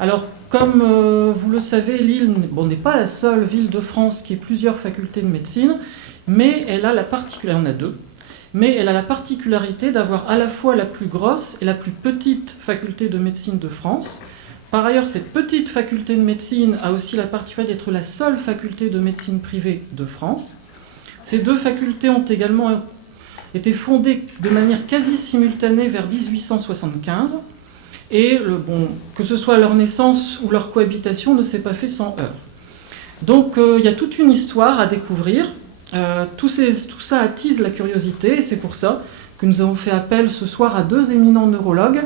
Alors, comme vous le savez, Lille n'est pas la seule ville de France qui ait plusieurs facultés de médecine, mais elle a la particularité, on a deux, mais elle a la particularité d'avoir à la fois la plus grosse et la plus petite faculté de médecine de France. Par ailleurs, cette petite faculté de médecine a aussi la particularité d'être la seule faculté de médecine privée de France. Ces deux facultés ont également été fondées de manière quasi simultanée vers 1875. Et que ce soit leur naissance ou leur cohabitation ne s'est pas fait sans heurts. Donc il y a toute une histoire à découvrir. Tout ça attise la curiosité, et c'est pour ça que nous avons fait appel ce soir à deux éminents neurologues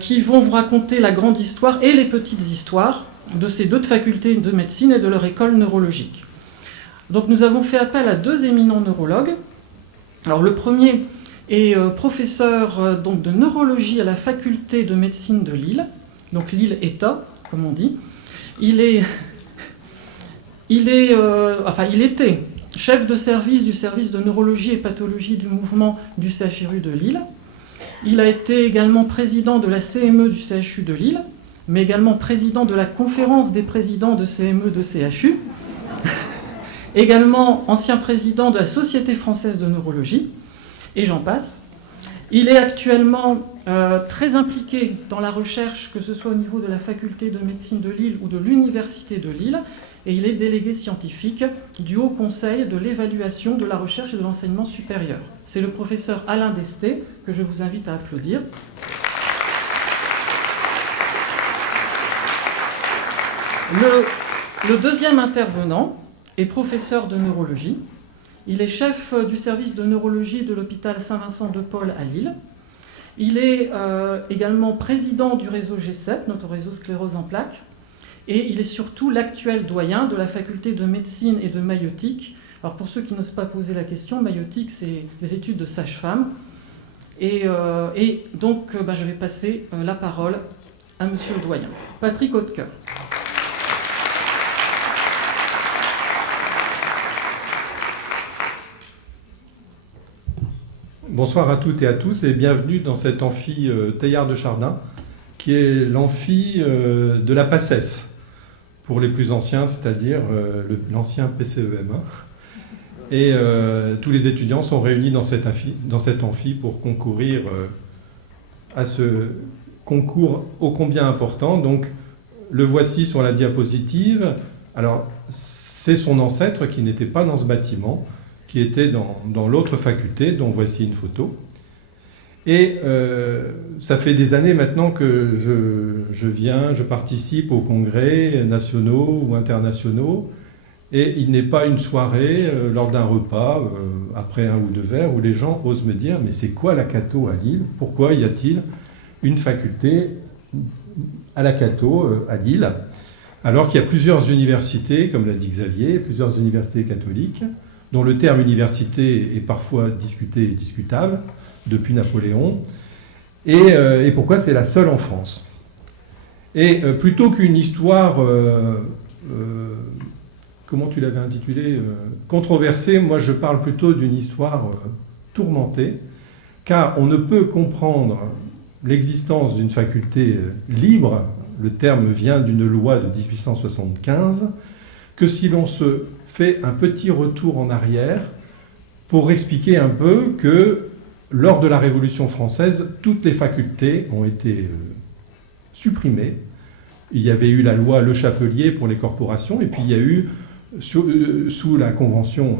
qui vont vous raconter la grande histoire et les petites histoires de ces deux facultés de médecine et de leur école neurologique. Donc nous avons fait appel à deux éminents neurologues. Alors le premier est professeur donc, de neurologie à la faculté de médecine de Lille, donc Lille-État, comme on dit. Il était chef de service du service de neurologie et pathologie du mouvement du CHRU de Lille. Il a été également président de la CME du CHU de Lille, mais également président de la conférence des présidents de CME de CHU, également ancien président de la Société française de neurologie, et j'en passe. Il est actuellement très impliqué dans la recherche, que ce soit au niveau de la faculté de médecine de Lille ou de l'université de Lille, et il est délégué scientifique du Haut Conseil de l'évaluation de la recherche et de l'enseignement supérieur. C'est le professeur Alain Desté, que je vous invite à applaudir. Le deuxième intervenant est professeur de neurologie. Il est chef du service de neurologie de l'hôpital Saint-Vincent-de-Paul à Lille. Il est également président du réseau G7, notre réseau sclérose en plaques. Et il est surtout l'actuel doyen de la faculté de médecine et de maïeutique. Alors pour ceux qui n'osent pas poser la question, maïeutique, c'est les études de sage-femme. Et donc je vais passer la parole à monsieur le doyen. Patrick Hautecoeur. Bonsoir à toutes et à tous et bienvenue dans cet amphi Teilhard de Chardin, qui est l'amphi de la PACES, pour les plus anciens, c'est-à-dire l'ancien PCEM. Et tous les étudiants sont réunis dans cet amphi pour concourir à ce concours ô combien important. Donc, le voici sur la diapositive. Alors, c'est son ancêtre qui n'était pas dans ce bâtiment, qui était dans l'autre faculté, dont voici une photo. Et ça fait des années maintenant que je participe aux congrès nationaux ou internationaux, et il n'est pas une soirée, lors d'un repas, après un ou deux verres, où les gens osent me dire « Mais c'est quoi la Cato à Lille? Pourquoi y a-t-il une faculté à la Cato à Lille ?» Alors qu'il y a plusieurs universités, comme l'a dit Xavier, plusieurs universités catholiques, dont le terme université est parfois discuté et discutable, depuis Napoléon, et pourquoi c'est la seule en France. Et plutôt qu'une histoire, comment tu l'avais intitulée, controversée, moi je parle plutôt d'une histoire tourmentée, car on ne peut comprendre l'existence d'une faculté libre, le terme vient d'une loi de 1875, que si l'on se fait un petit retour en arrière pour expliquer un peu que lors de la Révolution française, toutes les facultés ont été supprimées. Il y avait eu la loi Le Chapelier pour les corporations, et puis il y a eu, sous la Convention,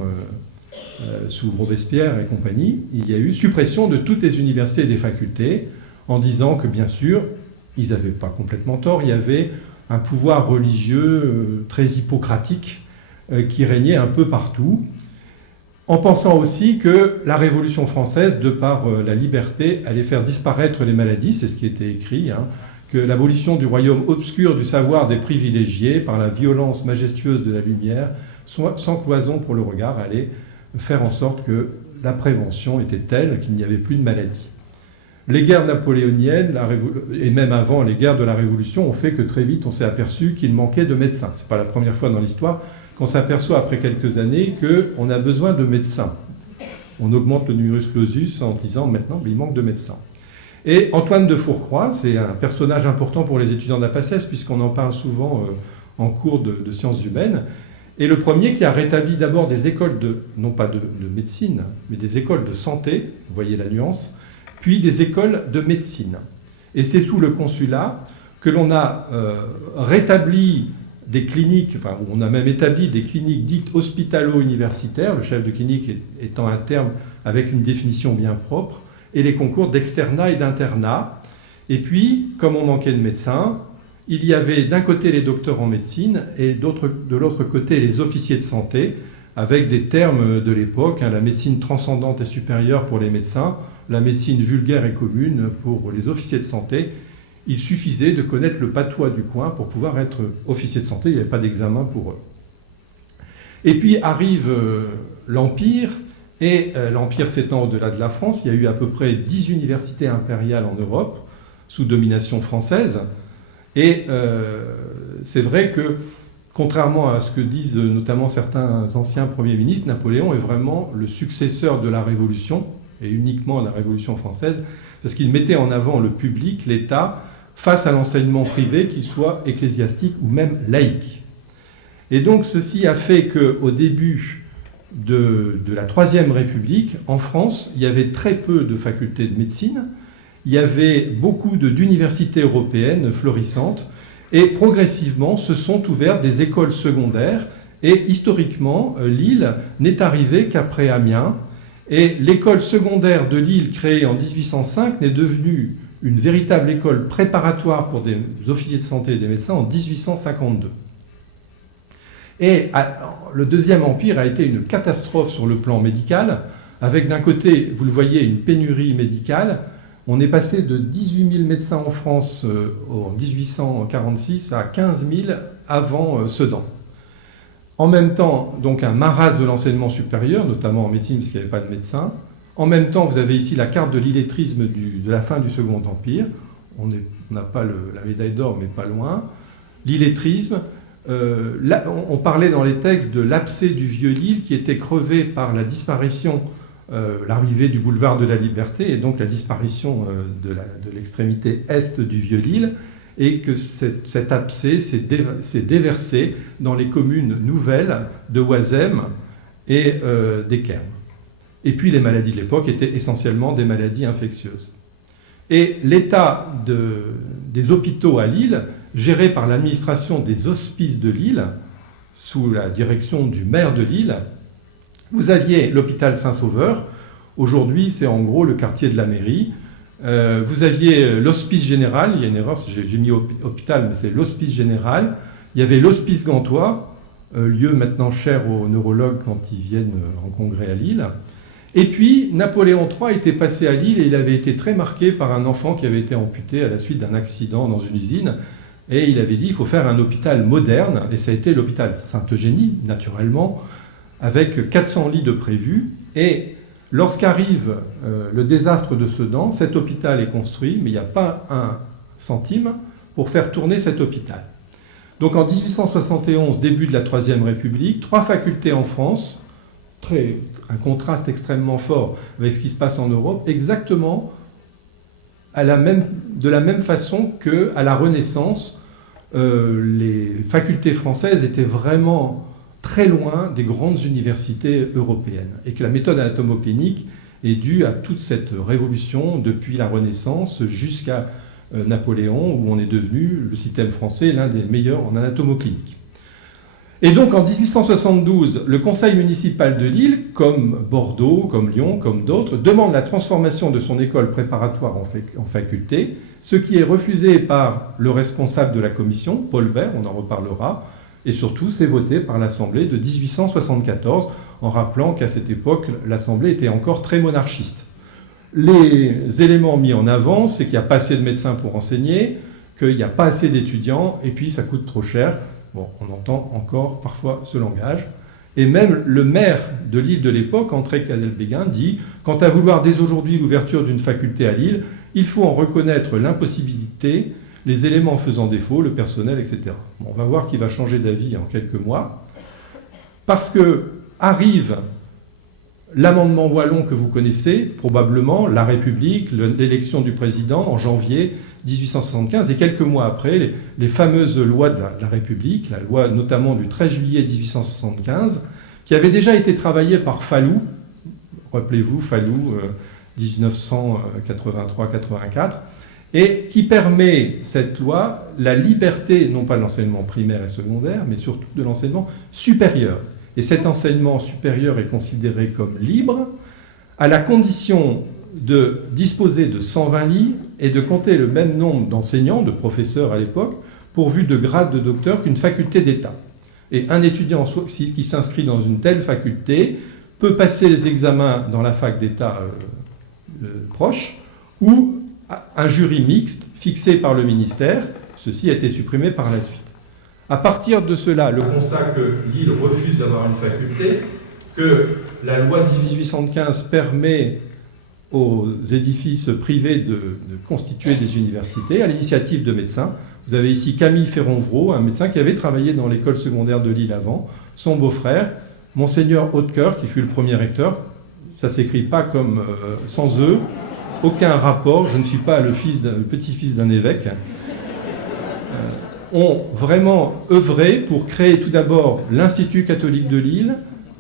sous Robespierre et compagnie, il y a eu suppression de toutes les universités et des facultés, en disant que, bien sûr, ils n'avaient pas complètement tort, il y avait un pouvoir religieux très hippocratique qui régnait un peu partout, en pensant aussi que la Révolution française, de par la liberté, allait faire disparaître les maladies, c'est ce qui était écrit, que l'abolition du royaume obscur du savoir des privilégiés, par la violence majestueuse de la lumière, sans cloison pour le regard, allait faire en sorte que la prévention était telle qu'il n'y avait plus de maladies. Les guerres napoléoniennes, et même avant les guerres de la Révolution, ont fait que très vite on s'est aperçu qu'il manquait de médecins. Ce n'est pas la première fois dans l'histoire qu'on s'aperçoit après quelques années qu'on a besoin de médecins. On augmente le numerus clausus en disant maintenant il manque de médecins. Et Antoine de Fourcroy, c'est un personnage important pour les étudiants de la PACES, puisqu'on en parle souvent en cours de sciences humaines, et le premier qui a rétabli d'abord des écoles non pas de médecine, mais des écoles de santé, vous voyez la nuance, puis des écoles de médecine. Et c'est sous le consulat que l'on a rétabli des cliniques, enfin on a même établi des cliniques dites hospitalo-universitaires, le chef de clinique étant un terme avec une définition bien propre, et les concours d'externat et d'internat. Et puis, comme on manquait de médecins, il y avait d'un côté les docteurs en médecine et de l'autre côté les officiers de santé, avec des termes de l'époque, la médecine transcendante et supérieure pour les médecins, la médecine vulgaire et commune pour les officiers de santé. Il suffisait de connaître le patois du coin pour pouvoir être officier de santé, il n'y avait pas d'examen pour eux. Et puis arrive l'Empire, et l'Empire s'étend au-delà de la France. Il y a eu à peu près 10 universités impériales en Europe, sous domination française. Et c'est vrai que, contrairement à ce que disent notamment certains anciens premiers ministres, Napoléon est vraiment le successeur de la Révolution, et uniquement de la Révolution française, parce qu'il mettait en avant le public, l'État, face à l'enseignement privé, qu'il soit ecclésiastique ou même laïque. Et donc ceci a fait qu'au début de la Troisième République, en France, il y avait très peu de facultés de médecine, il y avait beaucoup d'universités européennes florissantes, et progressivement se sont ouvertes des écoles secondaires, et historiquement, Lille n'est arrivée qu'après Amiens, et l'école secondaire de Lille, créée en 1805, n'est devenue une véritable école préparatoire pour des officiers de santé et des médecins en 1852. Et le Deuxième Empire a été une catastrophe sur le plan médical, avec d'un côté, vous le voyez, une pénurie médicale. On est passé de 18 000 médecins en France en 1846 à 15 000 avant Sedan. En même temps, donc un marasme de l'enseignement supérieur, notamment en médecine, parce qu'il n'y avait pas de médecins. En même temps, vous avez ici la carte de l'illettrisme de la fin du Second Empire. On n'a pas la médaille d'or, mais pas loin. L'illettrisme. On parlait dans les textes de l'abcès du Vieux-Lille qui était crevé par la disparition, l'arrivée du boulevard de la Liberté et donc la disparition de l'extrémité est du Vieux-Lille, et que cet abcès s'est déversé dans les communes nouvelles de Oisem et d'Équerre. Et puis les maladies de l'époque étaient essentiellement des maladies infectieuses. Et l'état des hôpitaux à Lille, géré par l'administration des hospices de Lille, sous la direction du maire de Lille, vous aviez l'hôpital Saint-Sauveur. Aujourd'hui, c'est en gros le quartier de la mairie. Vous aviez l'hospice général. Il y a une erreur, j'ai mis hôpital, mais c'est l'hospice général. Il y avait l'hospice gantois, lieu maintenant cher aux neurologues quand ils viennent en congrès à Lille. Et puis, Napoléon III était passé à Lille et il avait été très marqué par un enfant qui avait été amputé à la suite d'un accident dans une usine. Et il avait dit qu'il faut faire un hôpital moderne, et ça a été l'hôpital Sainte-Eugénie, naturellement, avec 400 lits de prévus. Et lorsqu'arrive le désastre de Sedan, cet hôpital est construit, mais il n'y a pas un centime pour faire tourner cet hôpital. Donc en 1871, début de la Troisième République, 3 facultés en France, un contraste extrêmement fort avec ce qui se passe en Europe, exactement de la même façon qu'à la Renaissance, les facultés françaises étaient vraiment très loin des grandes universités européennes, et que la méthode anatomoclinique est due à toute cette révolution depuis la Renaissance jusqu'à Napoléon, où on est devenu, le système français, l'un des meilleurs en anatomoclinique. Et donc en 1872, le conseil municipal de Lille, comme Bordeaux, comme Lyon, comme d'autres, demande la transformation de son école préparatoire en faculté, ce qui est refusé par le responsable de la commission, Paul Bert, on en reparlera, et surtout c'est voté par l'Assemblée de 1874, en rappelant qu'à cette époque, l'Assemblée était encore très monarchiste. Les éléments mis en avant, c'est qu'il n'y a pas assez de médecins pour enseigner, qu'il n'y a pas assez d'étudiants, et puis ça coûte trop cher. Bon, on entend encore parfois ce langage. Et même le maire de Lille de l'époque, André Castelbéguin, dit « Quant à vouloir dès aujourd'hui l'ouverture d'une faculté à Lille, il faut en reconnaître l'impossibilité, les éléments faisant défaut, le personnel, etc. » Bon, on va voir qu'il va changer d'avis en quelques mois. Parce que arrive l'amendement Wallon que vous connaissez, probablement, la République, l'élection du président en janvier 1875, et quelques mois après, les fameuses lois de la République, la loi notamment du 13 juillet 1875, qui avait déjà été travaillée par Fallou, rappelez-vous, Fallou, 1983-84, et qui permet, cette loi, la liberté, non pas de l'enseignement primaire et secondaire, mais surtout de l'enseignement supérieur. Et cet enseignement supérieur est considéré comme libre, à la condition de disposer de 120 lits et de compter le même nombre d'enseignants, de professeurs à l'époque, pourvu de grade de docteur qu'une faculté d'État. Et un étudiant qui s'inscrit dans une telle faculté peut passer les examens dans la fac d'État proche, ou un jury mixte fixé par le ministère. Ceci a été supprimé par la suite. À partir de cela, le constat que Lille refuse d'avoir une faculté, que la loi de 1875 permet aux édifices privés de constituer des universités à l'initiative de médecins. Vous avez ici Camille Ferronvreau, un médecin qui avait travaillé dans l'école secondaire de Lille avant, son beau-frère, Monseigneur Hautecoeur, qui fut le premier recteur. Ça ne s'écrit pas comme sans eux, aucun rapport, je ne suis pas le petit-fils d'un évêque, ont vraiment œuvré pour créer tout d'abord l'Institut catholique de Lille.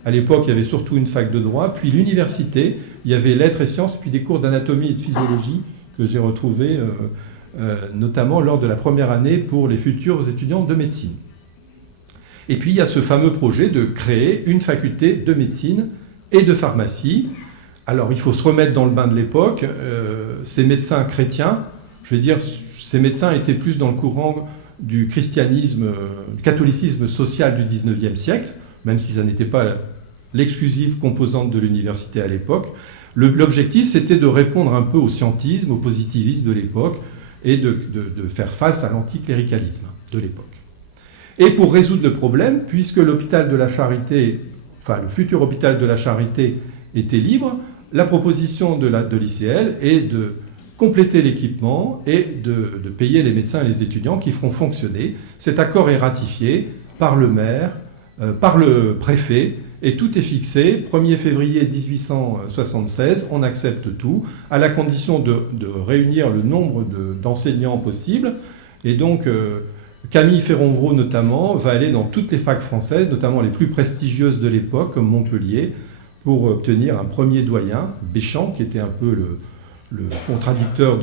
À l'époque, il y avait surtout une fac de droit, puis l'université, il y avait lettres et sciences, puis des cours d'anatomie et de physiologie que j'ai retrouvés notamment lors de la première année pour les futurs étudiants de médecine. Et puis il y a ce fameux projet de créer une faculté de médecine et de pharmacie. Alors il faut se remettre dans le bain de l'époque. Ces médecins chrétiens, je vais dire, ces médecins étaient plus dans le courant du christianisme, du catholicisme social du XIXe siècle, même si ça n'était pas l'exclusive composante de l'université à l'époque. L'objectif, c'était de répondre un peu au scientisme, au positivisme de l'époque, et de faire face à l'anticléricalisme de l'époque. Et pour résoudre le problème, puisque l'hôpital de la Charité, enfin le futur hôpital de la Charité était libre, la proposition de l'ICL est de compléter l'équipement et de payer les médecins et les étudiants qui feront fonctionner. Cet accord est ratifié par le maire, par le préfet, et tout est fixé. 1er février 1876, on accepte tout, à la condition de réunir le nombre d'enseignants possible. Et donc, Camille Ferronvreau, notamment, va aller dans toutes les facs françaises, notamment les plus prestigieuses de l'époque, comme Montpellier, pour obtenir un premier doyen, Béchamp, qui était un peu le contradicteur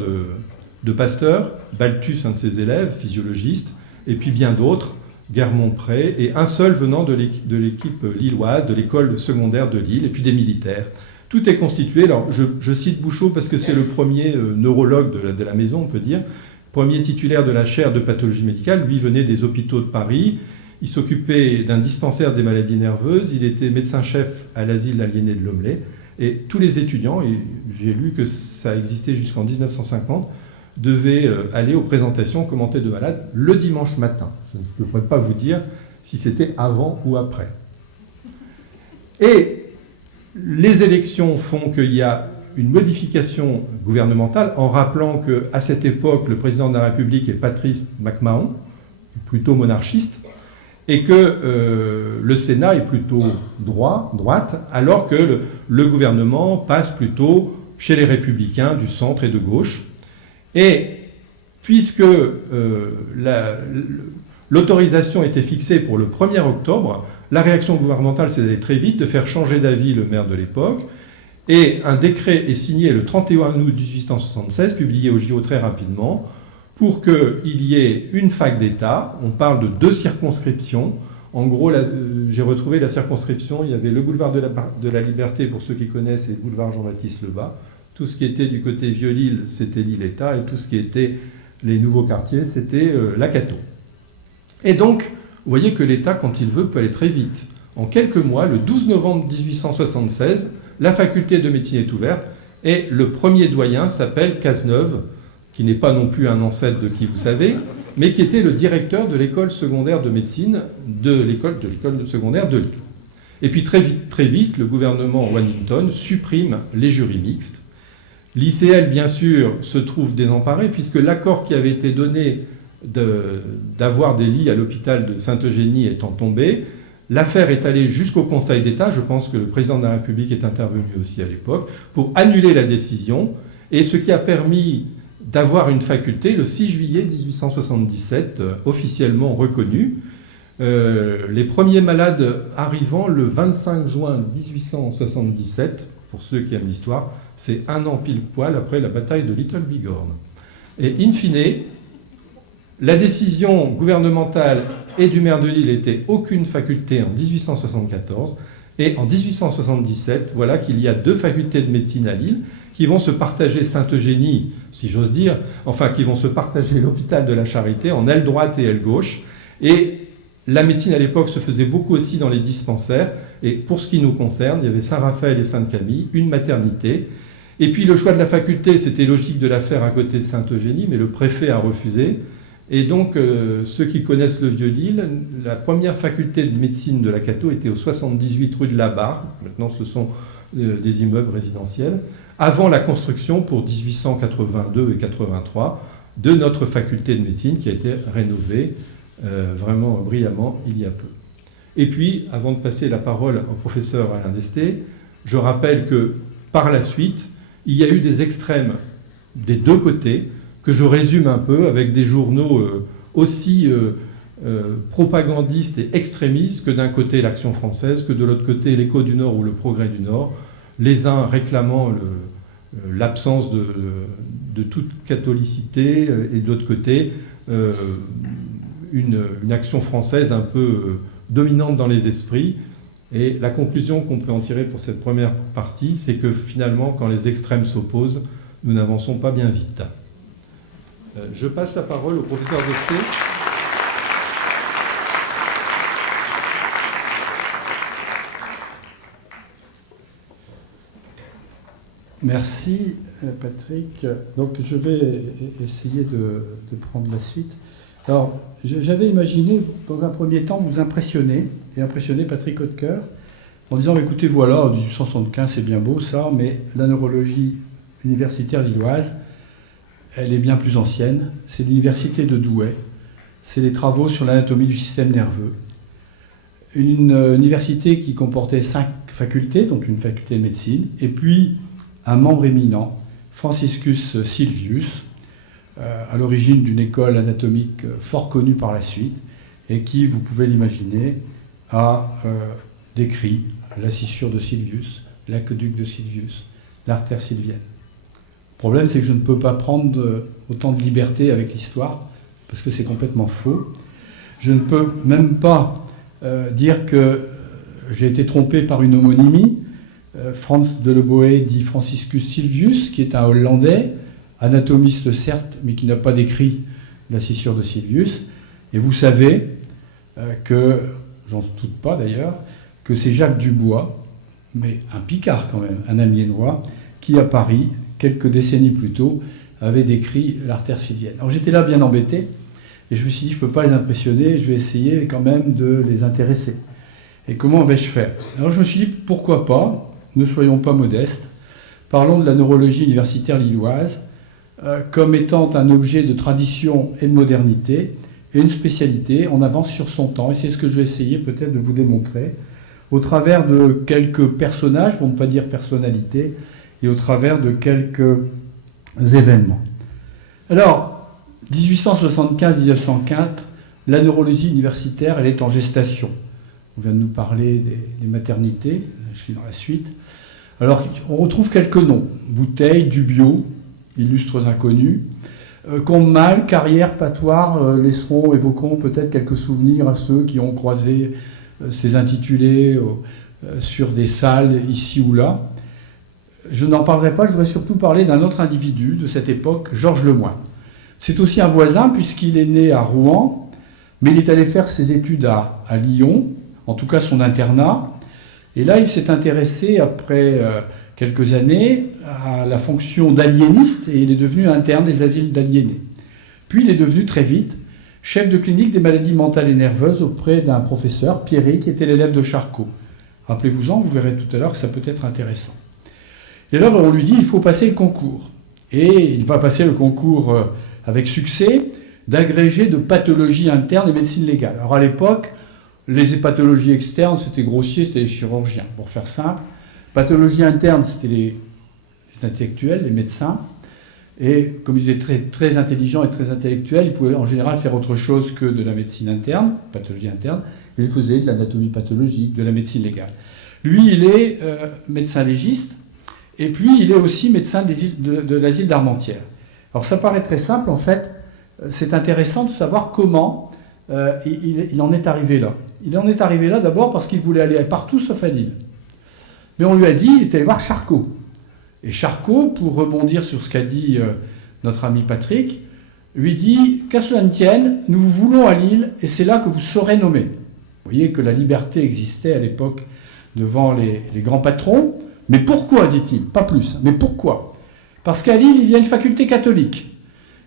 de Pasteur, Balthus, un de ses élèves, physiologiste, et puis bien d'autres, Guermont-Pré, et un seul venant de l'équipe lilloise, de l'école secondaire de Lille, et puis des militaires. Tout est constitué. Alors, je cite Bouchot parce que c'est le premier neurologue de la maison, on peut dire, premier titulaire de la chaire de pathologie médicale. Lui venait des hôpitaux de Paris. Il s'occupait d'un dispensaire des maladies nerveuses. Il était médecin-chef à l'asile aliéné de Lomelay. Et tous les étudiants, et j'ai lu que ça existait jusqu'en 1950, devaient aller aux présentations commentées de malades le dimanche matin. Je ne pourrais pas vous dire si c'était avant ou après. Et les élections font qu'il y a une modification gouvernementale en rappelant qu'à cette époque, le président de la République est Patrice MacMahon, plutôt monarchiste, et que le Sénat est plutôt droite, alors que le gouvernement passe plutôt chez les républicains du centre et de gauche. Et puisque l'autorisation était fixée pour le 1er octobre, la réaction gouvernementale s'est allée très vite de faire changer d'avis le maire de l'époque, et un décret est signé le 31 août 1876, publié au JO très rapidement, pour qu'il y ait une fac d'État. On parle de 2 circonscriptions. En gros, j'ai retrouvé la circonscription, il y avait le boulevard de la Liberté, pour ceux qui connaissent, et le boulevard Jean-Baptiste Lebas. Tout ce qui était du côté Vieux-Lille, c'était l'Île-État, et tout ce qui était les nouveaux quartiers, c'était la Cato. Et donc, vous voyez que l'État, quand il veut, peut aller très vite. En quelques mois, le 12 novembre 1876, la faculté de médecine est ouverte, et le premier doyen s'appelle Cazeneuve, qui n'est pas non plus un ancêtre de qui vous savez, mais qui était le directeur de l'école secondaire de médecine de l'école secondaire de Lille. Et puis très vite, le gouvernement Wellington supprime les jurys mixtes. L'ICL, bien sûr, se trouve désemparé, puisque l'accord qui avait été donné d'avoir des lits à l'hôpital de Sainte-Eugénie étant tombé, L'affaire est allée jusqu'au Conseil d'État, je pense que le président de la République est intervenu aussi à l'époque, pour annuler la décision, et ce qui a permis d'avoir une faculté le 6 juillet 1877, officiellement reconnue. Les premiers malades arrivant le 25 juin 1877, pour ceux qui aiment l'histoire, c'est un an pile poil après la bataille de Little Bighorn. Et in fine, la décision gouvernementale et du maire de Lille était aucune faculté en 1874. Et en 1877, voilà qu'il y a 2 facultés de médecine à Lille qui vont se partager Sainte-Eugénie, si j'ose dire, enfin qui vont se partager l'hôpital de la Charité en aile droite et aile gauche. Et la médecine à l'époque se faisait beaucoup aussi dans les dispensaires. Et pour ce qui nous concerne, il y avait Saint-Raphaël et Sainte-Camille, une maternité. Et puis le choix de la faculté, c'était logique de la faire à côté de Sainte-Eugénie, mais le préfet a refusé. Et donc, ceux qui connaissent le Vieux-Lille, la première faculté de médecine de la Cato était au 78 rue de la Barre. Maintenant, ce sont des immeubles résidentiels. Avant la construction, pour 1882 et 83, de notre faculté de médecine qui a été rénovée vraiment brillamment il y a peu. Et puis, avant de passer la parole au professeur Alain Desté, je rappelle que par la suite, il y a eu des extrêmes des 2 côtés, que je résume un peu avec des journaux aussi propagandistes et extrémistes que d'un côté l'Action française, que de l'autre côté l'Écho du Nord ou le Progrès du Nord, les uns réclamant l'absence de toute catholicité et de l'autre côté une action française un peu dominante dans les esprits. Et la conclusion qu'on peut en tirer pour cette première partie, c'est que finalement, quand les extrêmes s'opposent, nous n'avançons pas bien vite. Je passe la parole au professeur Desté. Merci Patrick. Donc je vais essayer de prendre la suite. Alors j'avais imaginé dans un premier temps vous impressionner et impressionner Patrick Hautecoeur en disant écoutez voilà 1875 c'est bien beau ça, mais la neurologie universitaire lilloise elle est bien plus ancienne. C'est l'université de Douai, c'est les travaux sur l'anatomie du système nerveux. Une université qui comportait 5 facultés, donc une faculté de médecine, et puis un membre éminent, Franciscus Silvius, à l'origine d'une école anatomique fort connue par la suite, et qui, vous pouvez l'imaginer, a décrit la scissure de Silvius, l'aqueduc de Silvius, l'artère sylvienne. Le problème, c'est que je ne peux pas prendre autant de liberté avec l'histoire, parce que c'est complètement faux. Je ne peux même pas dire que j'ai été trompé par une homonymie. Franz de Leboé dit Franciscus Silvius, qui est un Hollandais, anatomiste certes, mais qui n'a pas décrit la scissure de Silvius. Et vous savez que, j'en doute pas d'ailleurs, que c'est Jacques Dubois, mais un Picard quand même, un Amiénois, qui à Paris, quelques décennies plus tôt, avait décrit l'artère sylvienne. Alors j'étais là bien embêté, et je me suis dit, je ne peux pas les impressionner, je vais essayer quand même de les intéresser. Et comment vais-je faire? Alors je me suis dit, pourquoi pas, ne soyons pas modestes, parlons de la neurologie universitaire lilloise comme étant un objet de tradition et de modernité, et une spécialité en avance sur son temps. Et c'est ce que je vais essayer peut-être de vous démontrer, au travers de quelques personnages, pour ne pas dire personnalités, et au travers de quelques événements. Alors, 1875-1904, la neurologie universitaire, elle est en gestation. On vient de nous parler des maternités, je suis dans la suite. Alors, on retrouve quelques noms. Bouteille, Dubiot, illustres inconnus. Combemal, Carrière, Patoire, évoqueront peut-être quelques souvenirs à ceux qui ont croisé ces intitulés sur des salles ici ou là. Je n'en parlerai pas, je voudrais surtout parler d'un autre individu de cette époque, Georges Lemoine. C'est aussi un voisin puisqu'il est né à Rouen, mais il est allé faire ses études à Lyon, en tout cas son internat. Et là, il s'est intéressé, après quelques années, à la fonction d'aliéniste, et il est devenu interne des asiles d'aliénés. Puis il est devenu très vite chef de clinique des maladies mentales et nerveuses auprès d'un professeur, Pierry, qui était l'élève de Charcot. Rappelez-vous-en, vous verrez tout à l'heure que ça peut être intéressant. Et alors on lui dit, il faut passer le concours. Et il va passer le concours avec succès d'agrégé de pathologie interne et médecine légale. Alors à l'époque, Les pathologies externes, c'était grossier, c'était les chirurgiens, pour faire simple. Pathologie interne, c'était les intellectuels, les médecins. Et comme ils étaient très, très intelligents et très intellectuels, ils pouvaient en général faire autre chose que de la médecine interne, pathologie interne. Ils faisaient de l'anatomie pathologique, de la médecine légale. Lui, il est médecin légiste, et puis il est aussi médecin de l'asile d'Armentières. Alors ça paraît très simple, en fait. C'est intéressant de savoir comment il en est arrivé là. Il en est arrivé là d'abord parce qu'il voulait aller partout sauf à Lille. Mais on lui a dit, il était allé voir Charcot. Et Charcot, pour rebondir sur ce qu'a dit notre ami Patrick, lui dit « Qu'à cela ne tienne, nous vous voulons à Lille et c'est là que vous serez nommé. » Vous voyez que la liberté existait à l'époque devant les grands patrons. Mais pourquoi, dit-il? Pas plus. Mais pourquoi? Parce qu'à Lille, il y a une faculté catholique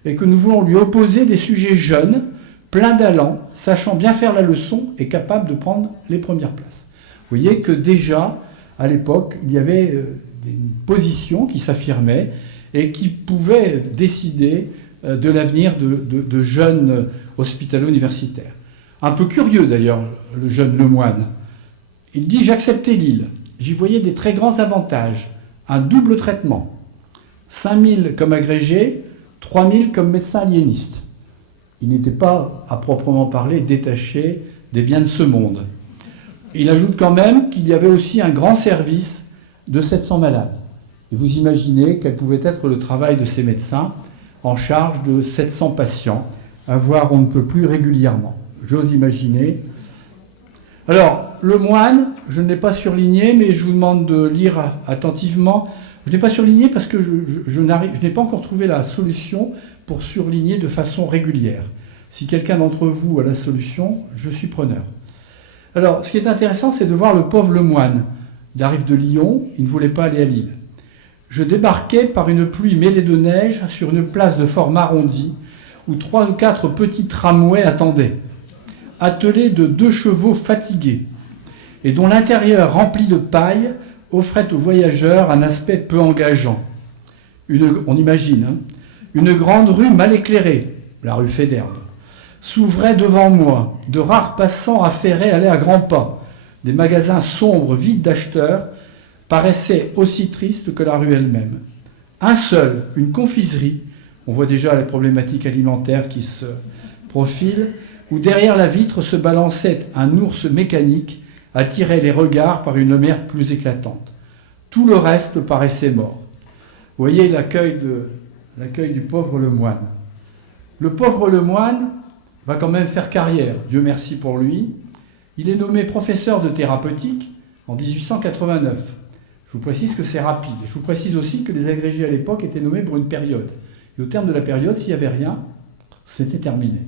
et que nous voulons lui opposer des sujets jeunes, pleins d'allant, sachant bien faire la leçon et capables de prendre les premières places. Vous voyez que déjà, à l'époque, il y avait une position qui s'affirmait et qui pouvait décider de l'avenir de jeunes hospitalo-universitaires. Un peu curieux d'ailleurs, le jeune Lemoine. Il dit « J'acceptais Lille. J'y voyais des très grands avantages. Un double traitement. 5000 comme agrégé, 3000 comme médecin aliéniste. » Il n'était pas, à proprement parler, détaché des biens de ce monde. Il ajoute quand même qu'il y avait aussi un grand service de 700 malades. Et vous imaginez quel pouvait être le travail de ces médecins en charge de 700 patients, à voir on ne peut plus régulièrement. J'ose imaginer. Alors, Lemoine, je ne l'ai pas surligné, mais je vous demande de lire attentivement. Je ne l'ai pas surligné parce que je n'ai pas encore trouvé la solution pour surligner de façon régulière. Si quelqu'un d'entre vous a la solution, je suis preneur. Alors, ce qui est intéressant, c'est de voir le pauvre Lemoine. Il arrive de Lyon, il ne voulait pas aller à Lille. Je débarquais par une pluie mêlée de neige sur une place de forme arrondie où 3 ou 4 petits tramways attendaient, attelés de 2 chevaux fatigués, et dont l'intérieur rempli de paille offrait aux voyageurs un aspect peu engageant. On imagine, hein, une grande rue mal éclairée, la rue Féderbe, s'ouvrait devant moi. De rares passants affairés allaient à grands pas. Des magasins sombres, vides d'acheteurs, paraissaient aussi tristes que la rue elle-même. Un seul, une confiserie, on voit déjà les problématiques alimentaires qui se profilent, où derrière la vitre se balançait un ours mécanique, attirait les regards par une lumière plus éclatante. Tout le reste paraissait mort. Vous voyez l'accueil du pauvre Lemoine. Le pauvre Lemoine va quand même faire carrière, Dieu merci pour lui. Il est nommé professeur de thérapeutique en 1889. Je vous précise que c'est rapide. Je vous précise aussi que les agrégés à l'époque étaient nommés pour une période. Et au terme de la période, s'il n'y avait rien, c'était terminé.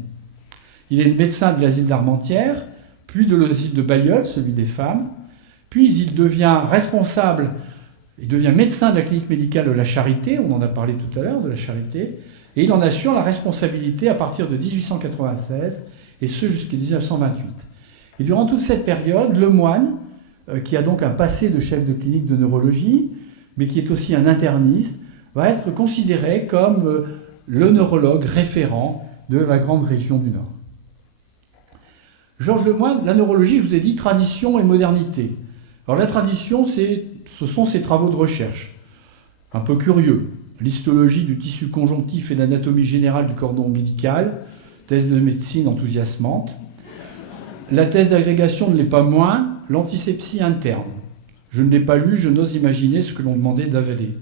Il est médecin de l'asile d'Armentières, puis de l'asile de Bailleul, celui des femmes. Puis il devient responsable, il devient médecin de la clinique médicale de la Charité, on en a parlé tout à l'heure, de la Charité, et il en assure la responsabilité à partir de 1896, et ce jusqu'en 1928. Et durant toute cette période, Lemoine, qui a donc un passé de chef de clinique de neurologie, mais qui est aussi un interniste, va être considéré comme le neurologue référent de la grande région du Nord. Georges Lemoine, la neurologie, je vous ai dit, tradition et modernité. Alors la tradition, ce sont ses travaux de recherche. Un peu curieux. L'histologie du tissu conjonctif et l'anatomie générale du cordon ombilical, thèse de médecine enthousiasmante. La thèse d'agrégation ne l'est pas moins, l'antisepsie interne. Je ne l'ai pas lu, je n'ose imaginer ce que l'on demandait d'avaler.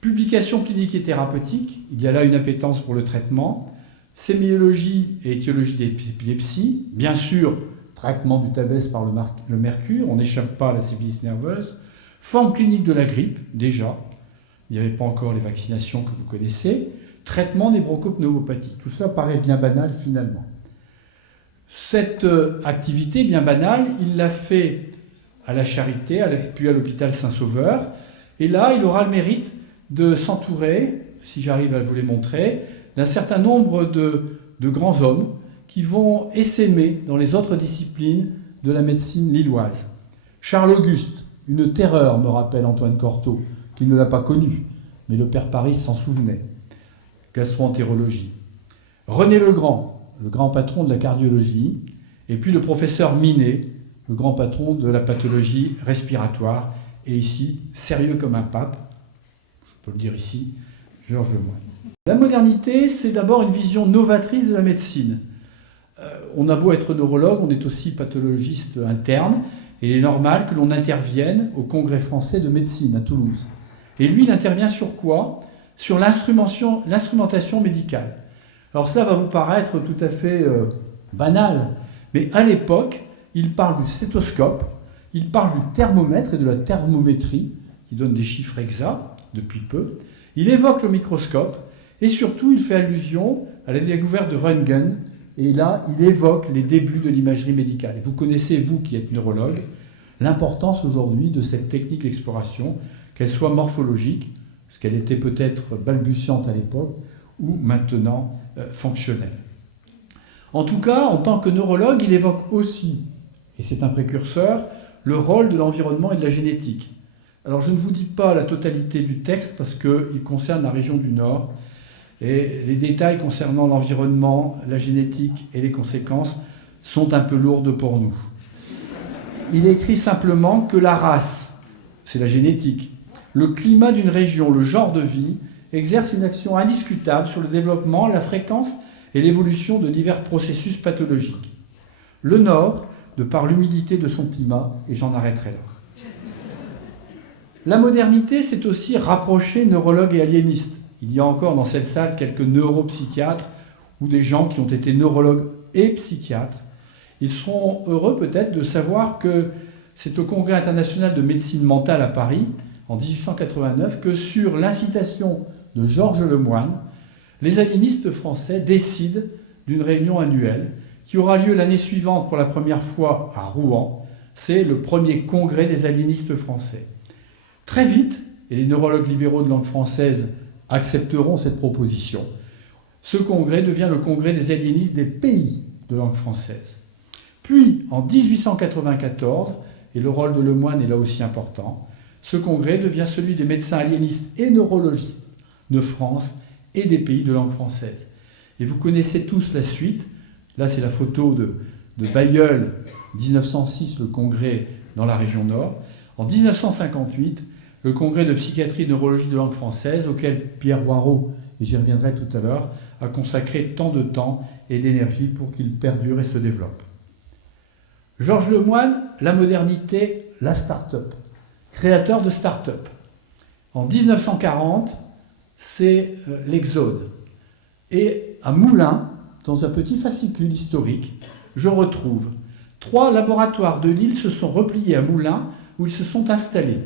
Publication clinique et thérapeutique, il y a là une appétence pour le traitement. Sémiologie et étiologie d'épilepsie, bien sûr, traitement du tabès par le mercure, on n'échappe pas à la syphilis nerveuse. Forme clinique de la grippe, déjà, il n'y avait pas encore les vaccinations que vous connaissez. Traitement des bronchopneumopathies, tout ça paraît bien banal finalement. Cette activité bien banale, il l'a fait à la Charité, puis à l'hôpital Saint-Sauveur, et là, il aura le mérite de s'entourer, si j'arrive à vous les montrer, d'un certain nombre de grands hommes qui vont essaimer dans les autres disciplines de la médecine lilloise. Charles Auguste, une terreur, me rappelle Antoine Cortot, qui ne l'a pas connu, mais le père Paris s'en souvenait. Gastro-entérologie. René Legrand, le grand patron de la cardiologie, Et puis le professeur Minet, le grand patron de la pathologie respiratoire, et ici, sérieux comme un pape, je peux le dire ici, Georges Lemoine. La modernité, c'est d'abord une vision novatrice de la médecine. On a beau être neurologue, on est aussi pathologiste interne, et il est normal que l'on intervienne au Congrès français de médecine à Toulouse. Et lui, il intervient sur quoi? Sur l'instrumentation médicale. Alors cela va vous paraître tout à fait banal, mais à l'époque, il parle du stéthoscope, il parle du thermomètre et de la thermométrie, qui donne des chiffres exacts depuis peu. Il évoque le microscope, et surtout, il fait allusion à la découverte de Röntgen, et là, il évoque les débuts de l'imagerie médicale. Et vous connaissez, vous qui êtes neurologue, l'importance aujourd'hui de cette technique d'exploration, qu'elle soit morphologique, parce qu'elle était peut-être balbutiante à l'époque, ou maintenant fonctionnelle. En tout cas, en tant que neurologue, il évoque aussi, et c'est un précurseur, le rôle de l'environnement et de la génétique. Alors je ne vous dis pas la totalité du texte parce qu'il concerne la région du Nord, et les détails concernant l'environnement, la génétique et les conséquences sont un peu lourdes pour nous. Il écrit simplement que la race, c'est la génétique, le climat d'une région, le genre de vie, exerce une action indiscutable sur le développement, la fréquence et l'évolution de divers processus pathologiques. Le Nord, de par l'humidité de son climat, et j'en arrêterai là. La modernité, c'est aussi rapprocher neurologues et aliénistes. Il y a encore dans cette salle quelques neuropsychiatres ou des gens qui ont été neurologues et psychiatres. Ils seront heureux peut-être de savoir que c'est au Congrès international de médecine mentale à Paris, en 1889, que sur l'incitation de Georges Lemoine, les aliénistes français décident d'une réunion annuelle qui aura lieu l'année suivante pour la première fois à Rouen. C'est le premier congrès des aliénistes français. Très vite, et les neurologues libéraux de langue française accepteront cette proposition, ce congrès devient le congrès des aliénistes des pays de langue française. Puis, en 1894, et le rôle de Lemoine est là aussi important, ce congrès devient celui des médecins aliénistes et neurologistes de France et des pays de langue française. Et vous connaissez tous la suite. Là, c'est la photo de Bailleul, 1906, le congrès dans la région Nord. En 1958, le congrès de psychiatrie et neurologie de langue française, auquel Pierre Roireau, et j'y reviendrai tout à l'heure, a consacré tant de temps et d'énergie pour qu'il perdure et se développe. Georges Lemoine, la modernité, la start-up, créateur de start-up. En 1940, c'est l'Exode. Et à Moulins, dans un petit fascicule historique, je retrouve 3 laboratoires de Lille se sont repliés à Moulins où ils se sont installés.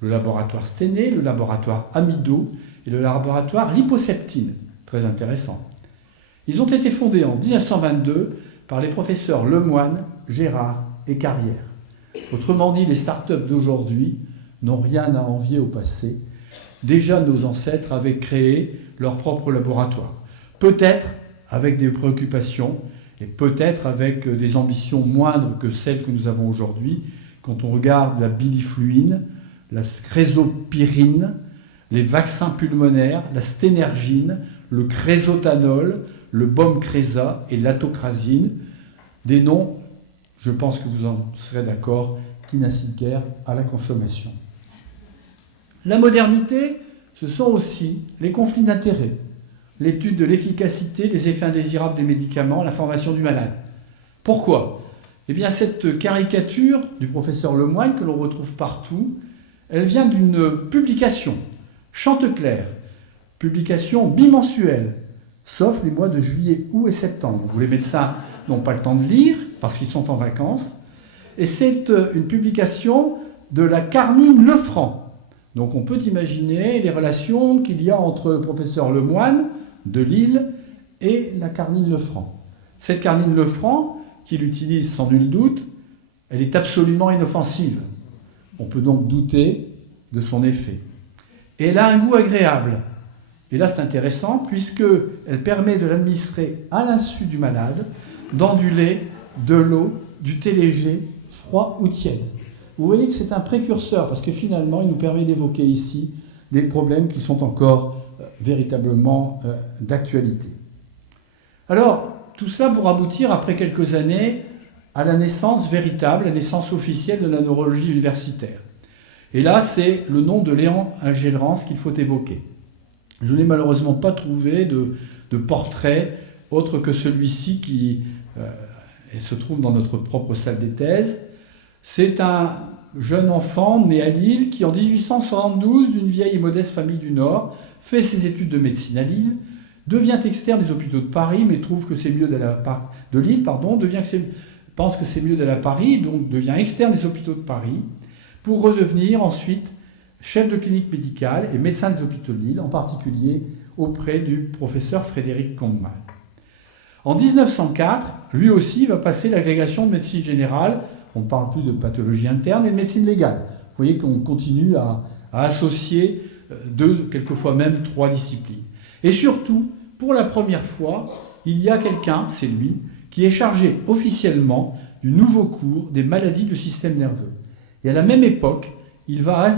Le laboratoire Stenay, le laboratoire Amido et le laboratoire Liposeptine. Très intéressant. Ils ont été fondés en 1922 par les professeurs Lemoine, Gérard et Carrière. Autrement dit, les start-up d'aujourd'hui n'ont rien à envier au passé. Déjà, nos ancêtres avaient créé leur propre laboratoire. Peut-être avec des préoccupations et peut-être avec des ambitions moindres que celles que nous avons aujourd'hui. Quand on regarde la bilifluine, la chrésopyrine, les vaccins pulmonaires, la sténergine, le crésotanol, le bomcrésa et l'atocrasine, des noms, je pense que vous en serez d'accord, qui n'incitent guère à la consommation. La modernité, ce sont aussi les conflits d'intérêts, l'étude de l'efficacité des effets indésirables des médicaments, la formation du malade. Pourquoi? Eh bien, cette caricature du professeur Lemoine, que l'on retrouve partout, elle vient d'une publication, Chanteclair, publication bimensuelle, sauf les mois de juillet, août et septembre, où les médecins n'ont pas le temps de lire, parce qu'ils sont en vacances, et c'est une publication de la Carmine Lefranc. Donc on peut imaginer les relations qu'il y a entre le professeur Lemoine de Lille et la Carmine Lefranc. Cette Carmine Lefranc, qu'il utilise sans nul doute, elle est absolument inoffensive. On peut donc douter de son effet. Et elle a un goût agréable. Et là c'est intéressant puisqu'elle permet de l'administrer à l'insu du malade dans du lait, de l'eau, du thé léger, froid ou tiède. Vous voyez que c'est un précurseur parce que finalement il nous permet d'évoquer ici des problèmes qui sont encore véritablement d'actualité. Alors tout cela pour aboutir après quelques années à la naissance véritable, la naissance officielle de la neurologie universitaire. Et là, c'est le nom de Léon Engelrens qu'il faut évoquer. Je n'ai malheureusement pas trouvé de portrait autre que celui-ci qui se trouve dans notre propre salle des thèses. C'est un jeune enfant né à Lille qui, en 1872, d'une vieille et modeste famille du Nord, fait ses études de médecine à Lille, devient externe des hôpitaux de Paris, mais trouve que c'est mieux d'aller à de Lille, pense que c'est mieux d'aller à Paris, donc devient externe des hôpitaux de Paris, pour redevenir ensuite chef de clinique médicale et médecin des hôpitaux de Lille, en particulier auprès du professeur Frédéric Combemal. En 1904, lui aussi va passer l'agrégation de médecine générale. On ne parle plus de pathologie interne et de médecine légale. Vous voyez qu'on continue à associer deux, quelquefois même trois disciplines. Et surtout, pour la première fois, il y a quelqu'un, c'est lui, qui est chargé officiellement du nouveau cours des maladies du système nerveux. Et à la même époque, il va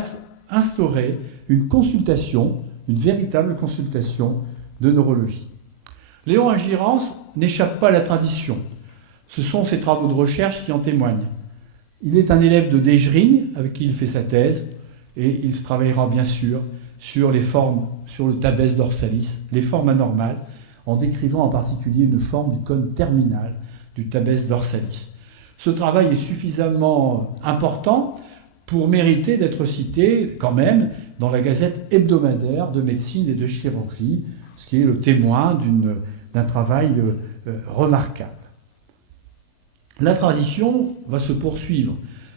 instaurer une consultation, une véritable consultation de neurologie. Léon Engelrens n'échappe pas à la tradition. Ce sont ses travaux de recherche qui en témoignent. Il est un élève de Desgering, avec qui il fait sa thèse, et il travaillera bien sûr sur les formes, sur le tabes dorsalis, les formes anormales, en décrivant en particulier une forme du cône terminal du tabes dorsalis. Ce travail est suffisamment important pour mériter d'être cité quand même dans la Gazette hebdomadaire de médecine et de chirurgie, ce qui est le témoin d'un travail remarquable. La tradition va se poursuivre.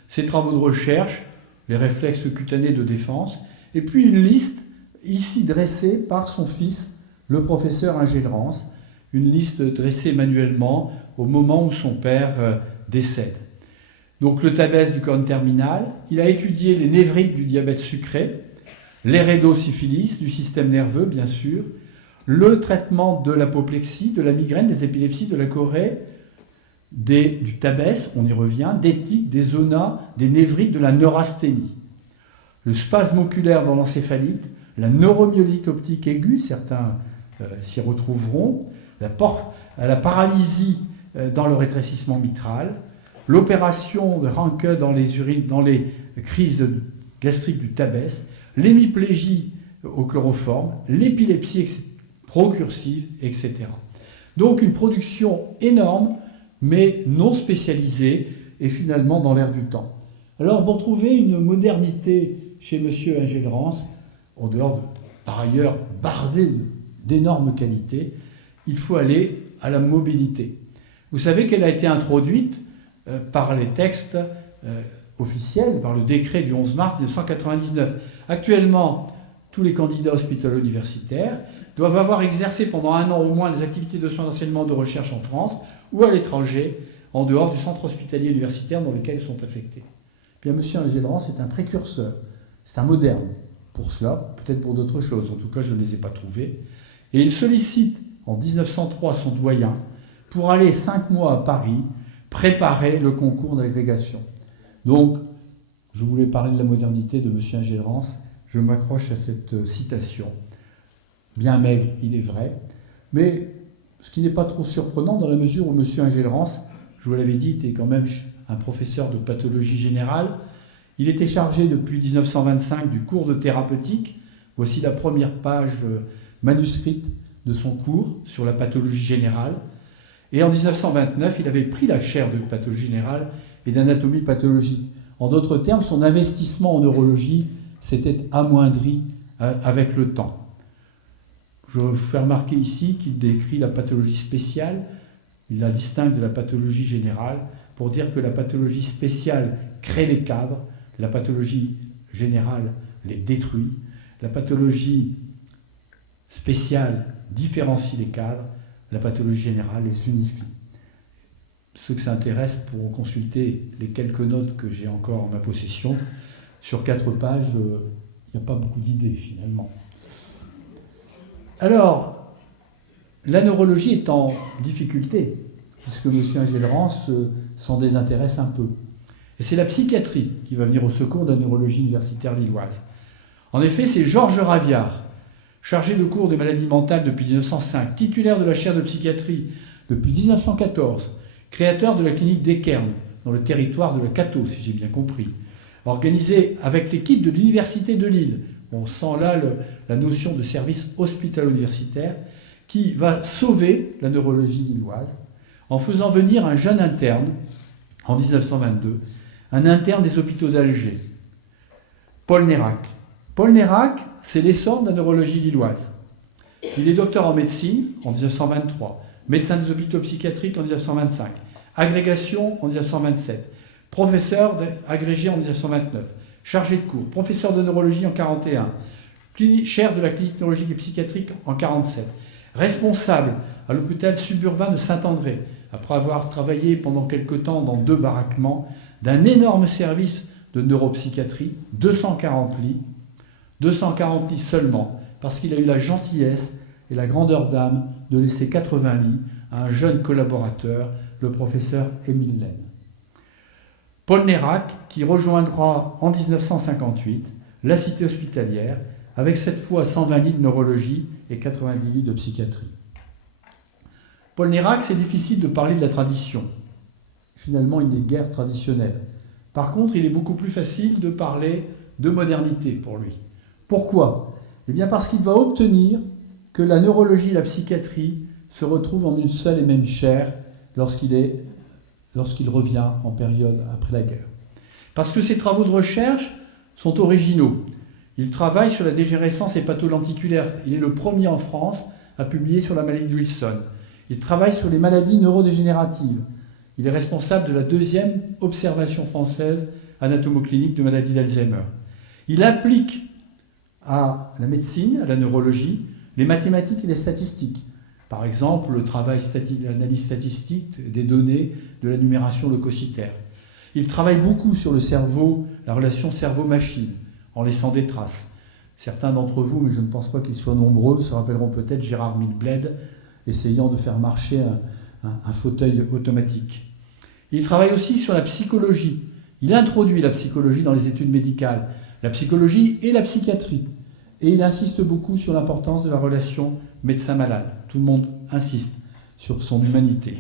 Ces travaux de recherche, les réflexes cutanés de défense, et puis une liste ici dressée par son fils, le professeur Engelrens, une liste dressée manuellement au moment où son père décède. Donc le tabes du cône terminal, il a étudié les névrites du diabète sucré, l'hérédosyphilis du système nerveux bien sûr, le traitement de l'apoplexie, de la migraine, des épilepsies, de la chorée, du tabes, on y revient, des tics, des zonas, des névrites, de la neurasthénie. Le spasme oculaire dans l'encéphalite, la neuromyélite optique aiguë, certains s'y retrouveront, la paralysie dans le rétrécissement mitral, l'opération de Ranke dans les crises gastriques du tabes, l'hémiplégie au chloroforme, l'épilepsie procursive, etc. Donc une production énorme, mais non spécialisée et finalement dans l'air du temps. Alors pour trouver une modernité chez M. Engelrens, en dehors de, par ailleurs, bardé d'énormes qualités, il faut aller à la mobilité. Vous savez qu'elle a été introduite par les textes officiels, par le décret du 11 mars 1999. Actuellement, tous les candidats hospitalo-universitaires doivent avoir exercé pendant 1 an au moins des activités de soins d'enseignement de recherche en France ou à l'étranger, en dehors du centre hospitalier universitaire dans lequel ils sont affectés. Bien, M. Engelrens est un précurseur, c'est un moderne pour cela, peut-être pour d'autres choses, en tout cas je ne les ai pas trouvés. Et il sollicite en 1903 son doyen pour aller 5 mois à Paris préparer le concours d'agrégation. Donc, je voulais parler de la modernité de M. Engelrens, je m'accroche à cette citation. Bien maigre, il est vrai, mais ce qui n'est pas trop surprenant dans la mesure où M. Engelrens, je vous l'avais dit, était quand même un professeur de pathologie générale. Il était chargé depuis 1925 du cours de thérapeutique. Voici la première page manuscrite de son cours sur la pathologie générale. Et en 1929, il avait pris la chaire de pathologie générale et d'anatomie pathologique. En d'autres termes, son investissement en neurologie s'était amoindri avec le temps. Je vais vous faire remarquer ici qu'il décrit la pathologie spéciale, il la distingue de la pathologie générale, pour dire que la pathologie spéciale crée les cadres, la pathologie générale les détruit, la pathologie spéciale différencie les cadres, la pathologie générale les unifie. Ceux que ça intéresse pourront consulter les quelques notes que j'ai encore en ma possession. Sur 4 pages, il n'y a pas beaucoup d'idées finalement. Alors, la neurologie est en difficulté, puisque M. Engelrens s'en désintéresse un peu. Et c'est la psychiatrie qui va venir au secours de la neurologie universitaire lilloise. En effet, c'est Georges Raviard, chargé de cours des maladies mentales depuis 1905, titulaire de la chaire de psychiatrie depuis 1914, créateur de la clinique d'Ekern, dans le territoire de la Cato, si j'ai bien compris, organisé avec l'équipe de l'Université de Lille. On sent là la notion de service hospitalo-universitaire, qui va sauver la neurologie lilloise en faisant venir un jeune interne, en 1922, un interne des hôpitaux d'Alger, Paul Nérac. Paul Nérac, c'est l'essor de la neurologie lilloise. Il est docteur en médecine en 1923, médecin des hôpitaux psychiatriques en 1925, agrégation en 1927, professeur agrégé en 1929, chargé de cours, professeur de neurologie en 1941, chaire de la clinique neurologique et psychiatrique en 1947, responsable à l'hôpital suburbain de Saint-André, après avoir travaillé pendant quelque temps dans 2 baraquements, d'un énorme service de neuropsychiatrie, 240 lits seulement, parce qu'il a eu la gentillesse et la grandeur d'âme de laisser 80 lits à un jeune collaborateur, le professeur Émile Laine. Paul Nérac, qui rejoindra en 1958 la cité hospitalière, avec cette fois 120 lits de neurologie et 90 lits de psychiatrie. Paul Nérac, c'est difficile de parler de la tradition. Finalement, il n'est guère traditionnel. Par contre, il est beaucoup plus facile de parler de modernité pour lui. Pourquoi ? Eh bien parce qu'il va obtenir que la neurologie et la psychiatrie se retrouvent en une seule et même chaire lorsqu'il revient en période après la guerre. Parce que ses travaux de recherche sont originaux. Il travaille sur la dégénérescence hépatolenticulaire. Il est le premier en France à publier sur la maladie de Wilson. Il travaille sur les maladies neurodégénératives. Il est responsable de la 2e observation française anatomoclinique de maladie d'Alzheimer. Il applique à la médecine, à la neurologie, les mathématiques et les statistiques. Par exemple, le travail l'analyse statistique des données de la numération leucocytaire. Il travaille beaucoup sur le cerveau, la relation cerveau-machine, en laissant des traces. Certains d'entre vous, mais je ne pense pas qu'ils soient nombreux, se rappelleront peut-être Gérard Milbled essayant de faire marcher un fauteuil automatique. Il travaille aussi sur la psychologie. Il introduit la psychologie dans les études médicales, la psychologie et la psychiatrie. Et il insiste beaucoup sur l'importance de la relation médecin-malade. Tout le monde insiste sur son humanité.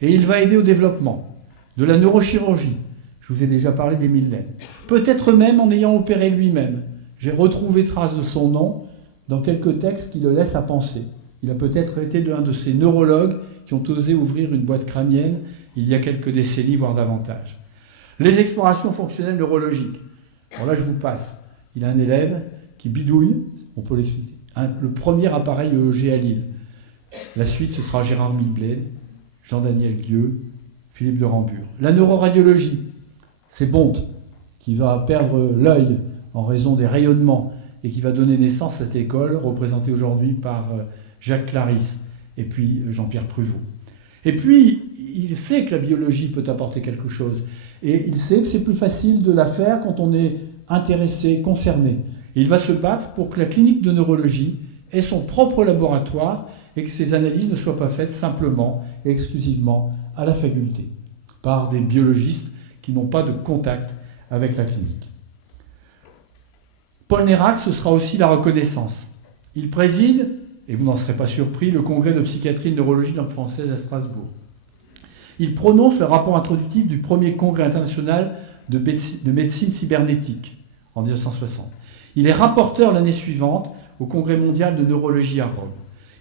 Et il va aider au développement de la neurochirurgie. Je vous ai déjà parlé d'Émile Laine. Peut-être même en ayant opéré lui-même. J'ai retrouvé trace de son nom dans quelques textes qui le laissent à penser. Il a peut-être été l'un de ces neurologues qui ont osé ouvrir une boîte crânienne il y a quelques décennies, voire davantage. Les explorations fonctionnelles neurologiques. Alors là, je vous passe. Il a un élève qui bidouille, on peut l'expliquer, le premier appareil EEG à Lille. La suite, ce sera Gérard Milbled, Jean-Daniel Guieux, Philippe de Rambure. La neuroradiologie, c'est Bonte qui va perdre l'œil en raison des rayonnements et qui va donner naissance à cette école, représentée aujourd'hui par Jacques Clarisse et puis Jean-Pierre Pruvot. Et puis, il sait que la biologie peut apporter quelque chose. Et il sait que c'est plus facile de la faire quand on est intéressé, concerné. Et il va se battre pour que la clinique de neurologie ait son propre laboratoire et que ces analyses ne soient pas faites simplement et exclusivement à la faculté, par des biologistes qui n'ont pas de contact avec la clinique. Paul Nérac, ce sera aussi la reconnaissance. Il préside, et vous n'en serez pas surpris, le congrès de psychiatrie et de neurologie langue française à Strasbourg. Il prononce le rapport introductif du premier congrès international de médecine cybernétique en 1960. Il est rapporteur l'année suivante au congrès mondial de neurologie à Rome.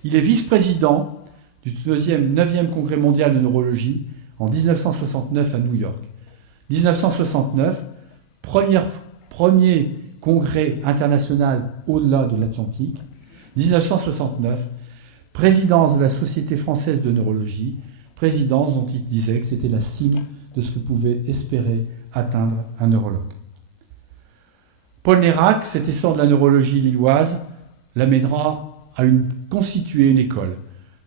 Il est vice-président du 9e congrès mondial de neurologie en 1969 à New York. 1969, premier congrès international au-delà de l'Atlantique. 1969, présidence de la Société française de neurologie, présidence dont il disait que c'était la cible de ce que pouvait espérer atteindre un neurologue. Paul Nérac, cet essor de la neurologie lilloise, l'amènera à constituer une école.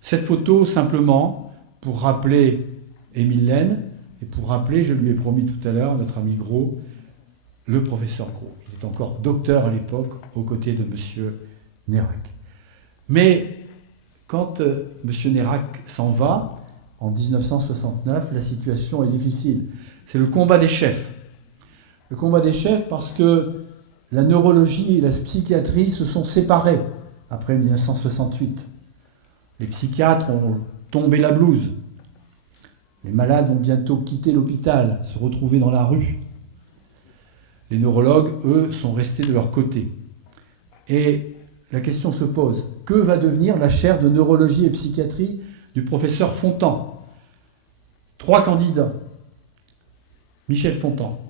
Cette photo, simplement, pour rappeler Émile Laine, et pour rappeler, je lui ai promis tout à l'heure, notre ami Gros, le professeur Gros. Il est encore docteur à l'époque, aux côtés de M. Nérac. Mais quand M. Nérac s'en va, en 1969, la situation est difficile. C'est le combat des chefs. Le combat des chefs parce que la neurologie et la psychiatrie se sont séparées après 1968. Les psychiatres ont tombé la blouse. Les malades vont bientôt quitter l'hôpital, se retrouver dans la rue. Les neurologues, eux, sont restés de leur côté. Et la question se pose, que va devenir la chaire de neurologie et psychiatrie du professeur Fontan? 3 candidats. Michel Fontan,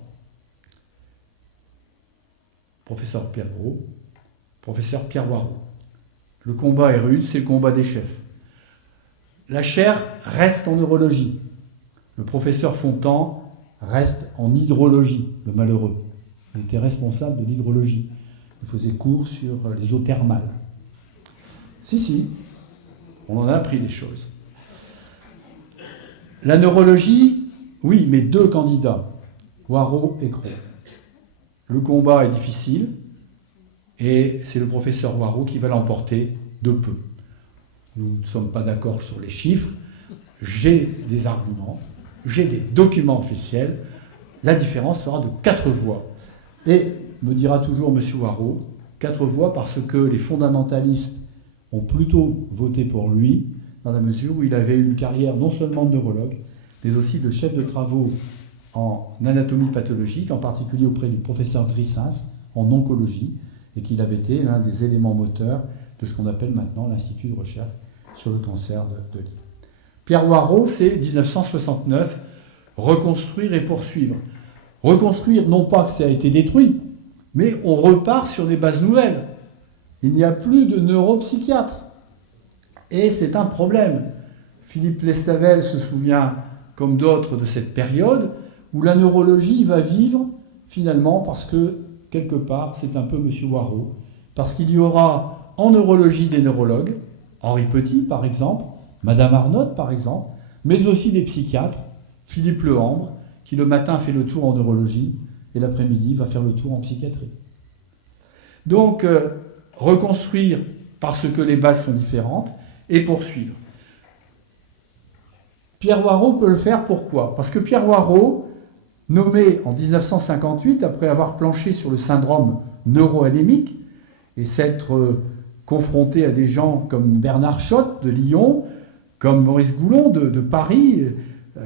professeur Pierre Gros, professeur Pierre Warraud. Le combat est rude, c'est le combat des chefs. La chaire reste en neurologie. Le professeur Fontan reste en hydrologie, le malheureux. Il était responsable de l'hydrologie. Il faisait cours sur les eaux thermales. Si, on en a appris des choses. La neurologie, oui, mais 2 candidats, Warraud et Gros. Le combat est difficile et c'est le professeur Warraud qui va l'emporter de peu. Nous ne sommes pas d'accord sur les chiffres. J'ai des arguments, j'ai des documents officiels. La différence sera de 4 voix. Et, me dira toujours M. Warraud, 4 voix parce que les fondamentalistes ont plutôt voté pour lui, dans la mesure où il avait eu une carrière non seulement de neurologue, mais aussi de chef de travaux en anatomie pathologique, en particulier auprès du professeur Drissens, en oncologie, et qu'il avait été l'un des éléments moteurs de ce qu'on appelle maintenant l'Institut de recherche sur le cancer de Lille. Pierre Warraud, c'est 1969, reconstruire et poursuivre. Reconstruire, non pas que ça a été détruit, mais on repart sur des bases nouvelles. Il n'y a plus de neuropsychiatre. Et c'est un problème. Philippe Lestavel se souvient, comme d'autres, de cette période où la neurologie va vivre, finalement, parce que, quelque part, c'est un peu M. Warraud, parce qu'il y aura en neurologie des neurologues, Henri Petit, par exemple, Madame Arnott, par exemple, mais aussi des psychiatres, Philippe Lehambre, qui le matin fait le tour en neurologie et l'après-midi va faire le tour en psychiatrie. Donc, reconstruire parce que les bases sont différentes et poursuivre. Pierre Warraud peut le faire, pourquoi? Parce que Pierre Warraud, nommé en 1958, après avoir planché sur le syndrome neuroanémique et s'être confronté à des gens comme Bernard Schott de Lyon, comme Maurice Goulon de Paris,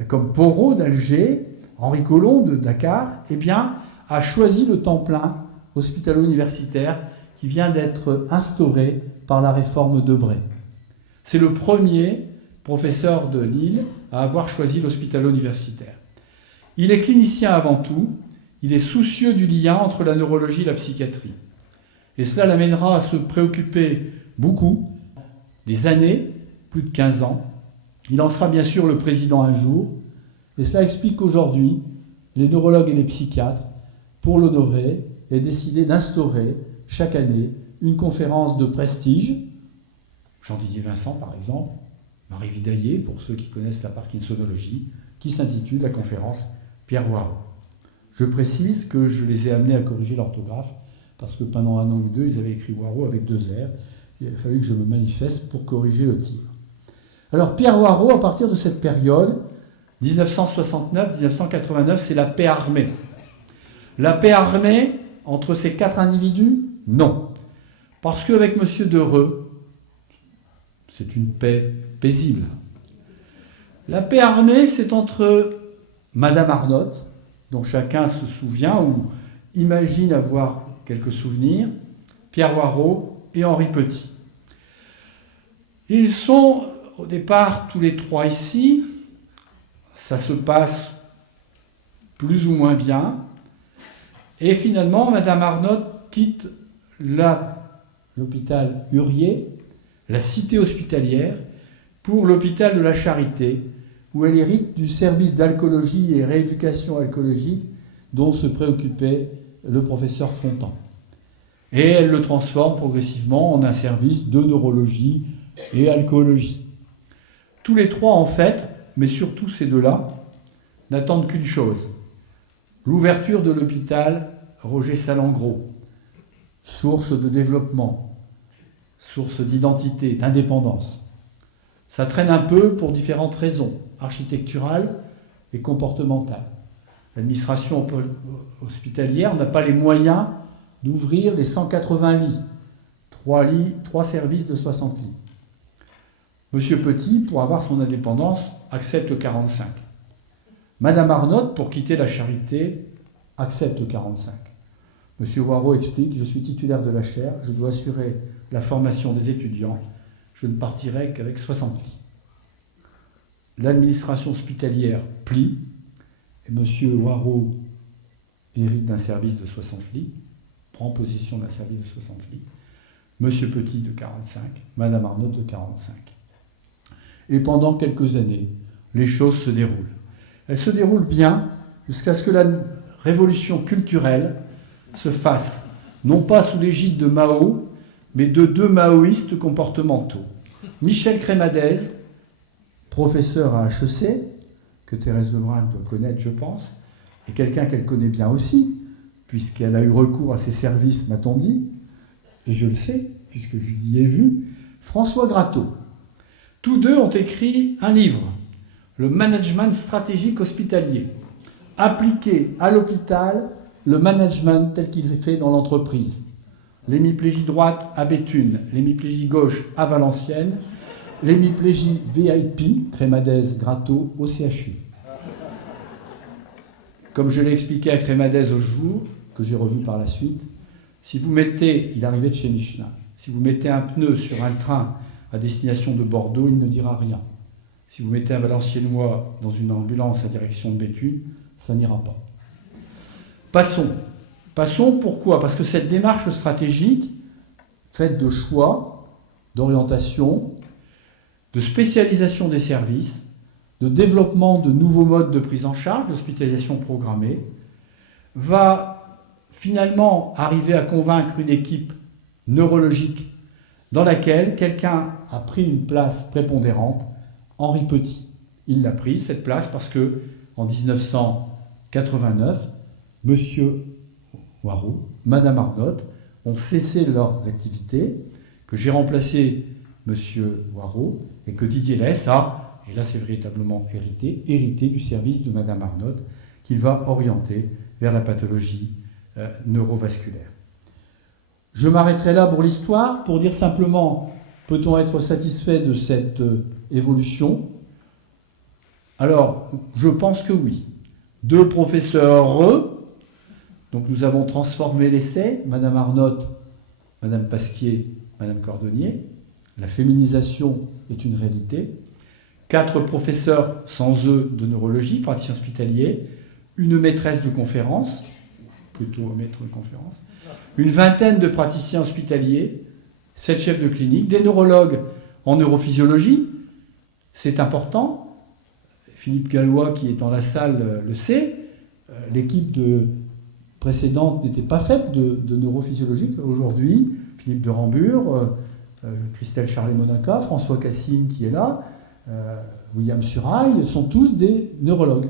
comme Porot d'Alger, Henri Collomb de Dakar, eh bien, a choisi le temps plein hospitalo-universitaire qui vient d'être instauré par la réforme Debré. C'est le premier professeur de Lille à avoir choisi l'hospitalo-universitaire. Il est clinicien avant tout, il est soucieux du lien entre la neurologie et la psychiatrie. Et cela l'amènera à se préoccuper beaucoup, des années, plus de 15 ans. Il en sera bien sûr le président un jour, et cela explique qu'aujourd'hui, les neurologues et les psychiatres, pour l'honorer, aient décidé d'instaurer chaque année une conférence de prestige. Jean-Didier Vincent, par exemple, Marie Vidaillé, pour ceux qui connaissent la parkinsonologie, qui s'intitule la conférence Pierre Warraud. Je précise que je les ai amenés à corriger l'orthographe, parce que pendant 1 an ou 2, ils avaient écrit Warraud avec 2 R. Il a fallu que je me manifeste pour corriger le tir. Alors Pierre Warraud, à partir de cette période, 1969-1989, c'est la paix armée. La paix armée entre ces 4 individus? Non. Parce qu'avec M. Dereux, c'est une paix paisible. La paix armée, c'est entre Madame Arnott, dont chacun se souvient ou imagine avoir quelques souvenirs, Pierre Warraud et Henri Petit. Ils sont au départ tous les 3 ici. Ça se passe plus ou moins bien. Et finalement, Madame Arnott quitte l'hôpital Hurier, la cité hospitalière, pour l'hôpital de la Charité, où elle hérite du service d'alcoolologie et rééducation alcoolologique dont se préoccupait le professeur Fontan. Et elle le transforme progressivement en un service de neurologie et alcoolologie. Tous les 3, en fait, mais surtout ces 2-là, n'attendent qu'une chose: l'ouverture de l'hôpital Roger Salengro, source de développement, source d'identité, d'indépendance. Ça traîne un peu pour différentes raisons, architecturales et comportementales. L'administration hospitalière n'a pas les moyens d'ouvrir les 180 lits, 3 services de 60 lits. Monsieur Petit, pour avoir son indépendance, accepte 45. Madame Arnott, pour quitter la Charité, accepte 45. Monsieur Waro explique, je suis titulaire de la chaire, je dois assurer la formation des étudiants, je ne partirai qu'avec 60 lits. L'administration hospitalière plie, et monsieur Waro hérite d'un service de 60 lits, prend possession d'un service de 60 lits, monsieur Petit de 45, madame Arnott de 45. Et pendant quelques années, les choses se déroulent. Elles se déroulent bien jusqu'à ce que la révolution culturelle se fasse, non pas sous l'égide de Mao, mais de deux maoïstes comportementaux. Michel Crémadez, professeur à HEC, que Thérèse Lebrun doit connaître, je pense, et quelqu'un qu'elle connaît bien aussi, puisqu'elle a eu recours à ses services, m'a-t-on dit, et je le sais, puisque je l'y ai vu, François Gratteau. Tous deux ont écrit un livre, Le management stratégique hospitalier, appliqué à l'hôpital, le management tel qu'il est fait dans l'entreprise. L'hémiplégie droite à Béthune, l'hémiplégie gauche à Valenciennes, l'hémiplégie VIP, Crémadez, Gratteau, au CHU. Comme je l'ai expliqué à Crémadez au jour, que j'ai revu par la suite, si vous mettez, il arrivait de chez Michelin, si vous mettez un pneu sur un train à destination de Bordeaux, il ne dira rien. Si vous mettez un Valenciennois dans une ambulance à direction de Béthune, ça n'ira pas. Passons. Passons, pourquoi? Parce que cette démarche stratégique, faite de choix, d'orientation, de spécialisation des services, de développement de nouveaux modes de prise en charge, d'hospitalisation programmée, va finalement arriver à convaincre une équipe neurologique dans laquelle quelqu'un a pris une place prépondérante, Henri Petit. Il l'a prise, cette place, parce que en 1989, Monsieur Waro, Madame Arnott ont cessé leurs activités, que j'ai remplacé Monsieur Waro, et que Didier Lès a, et là c'est véritablement hérité du service de Madame Arnott, qu'il va orienter vers la pathologie neurovasculaire. Je m'arrêterai là pour l'histoire, pour dire simplement, peut-on être satisfait de cette évolution? Alors, je pense que oui. Deux professeurs, donc nous avons transformé l'essai, Madame Arnott, Madame Pasquier, Madame Cordonnier. La féminisation est une réalité. 4 professeurs sans eux de neurologie, praticiens hospitaliers, une maîtresse de conférence, plutôt maître de conférence, une vingtaine de praticiens hospitaliers, 7 chefs de clinique, des neurologues en neurophysiologie, c'est important. Philippe Gallois, qui est dans la salle, le sait. L'équipe précédente n'était pas faite de neurophysiologiques. Aujourd'hui, Philippe de Rambure, Christelle Charlet-Monaca, François Cassine qui est là, William Surail, sont tous des neurologues.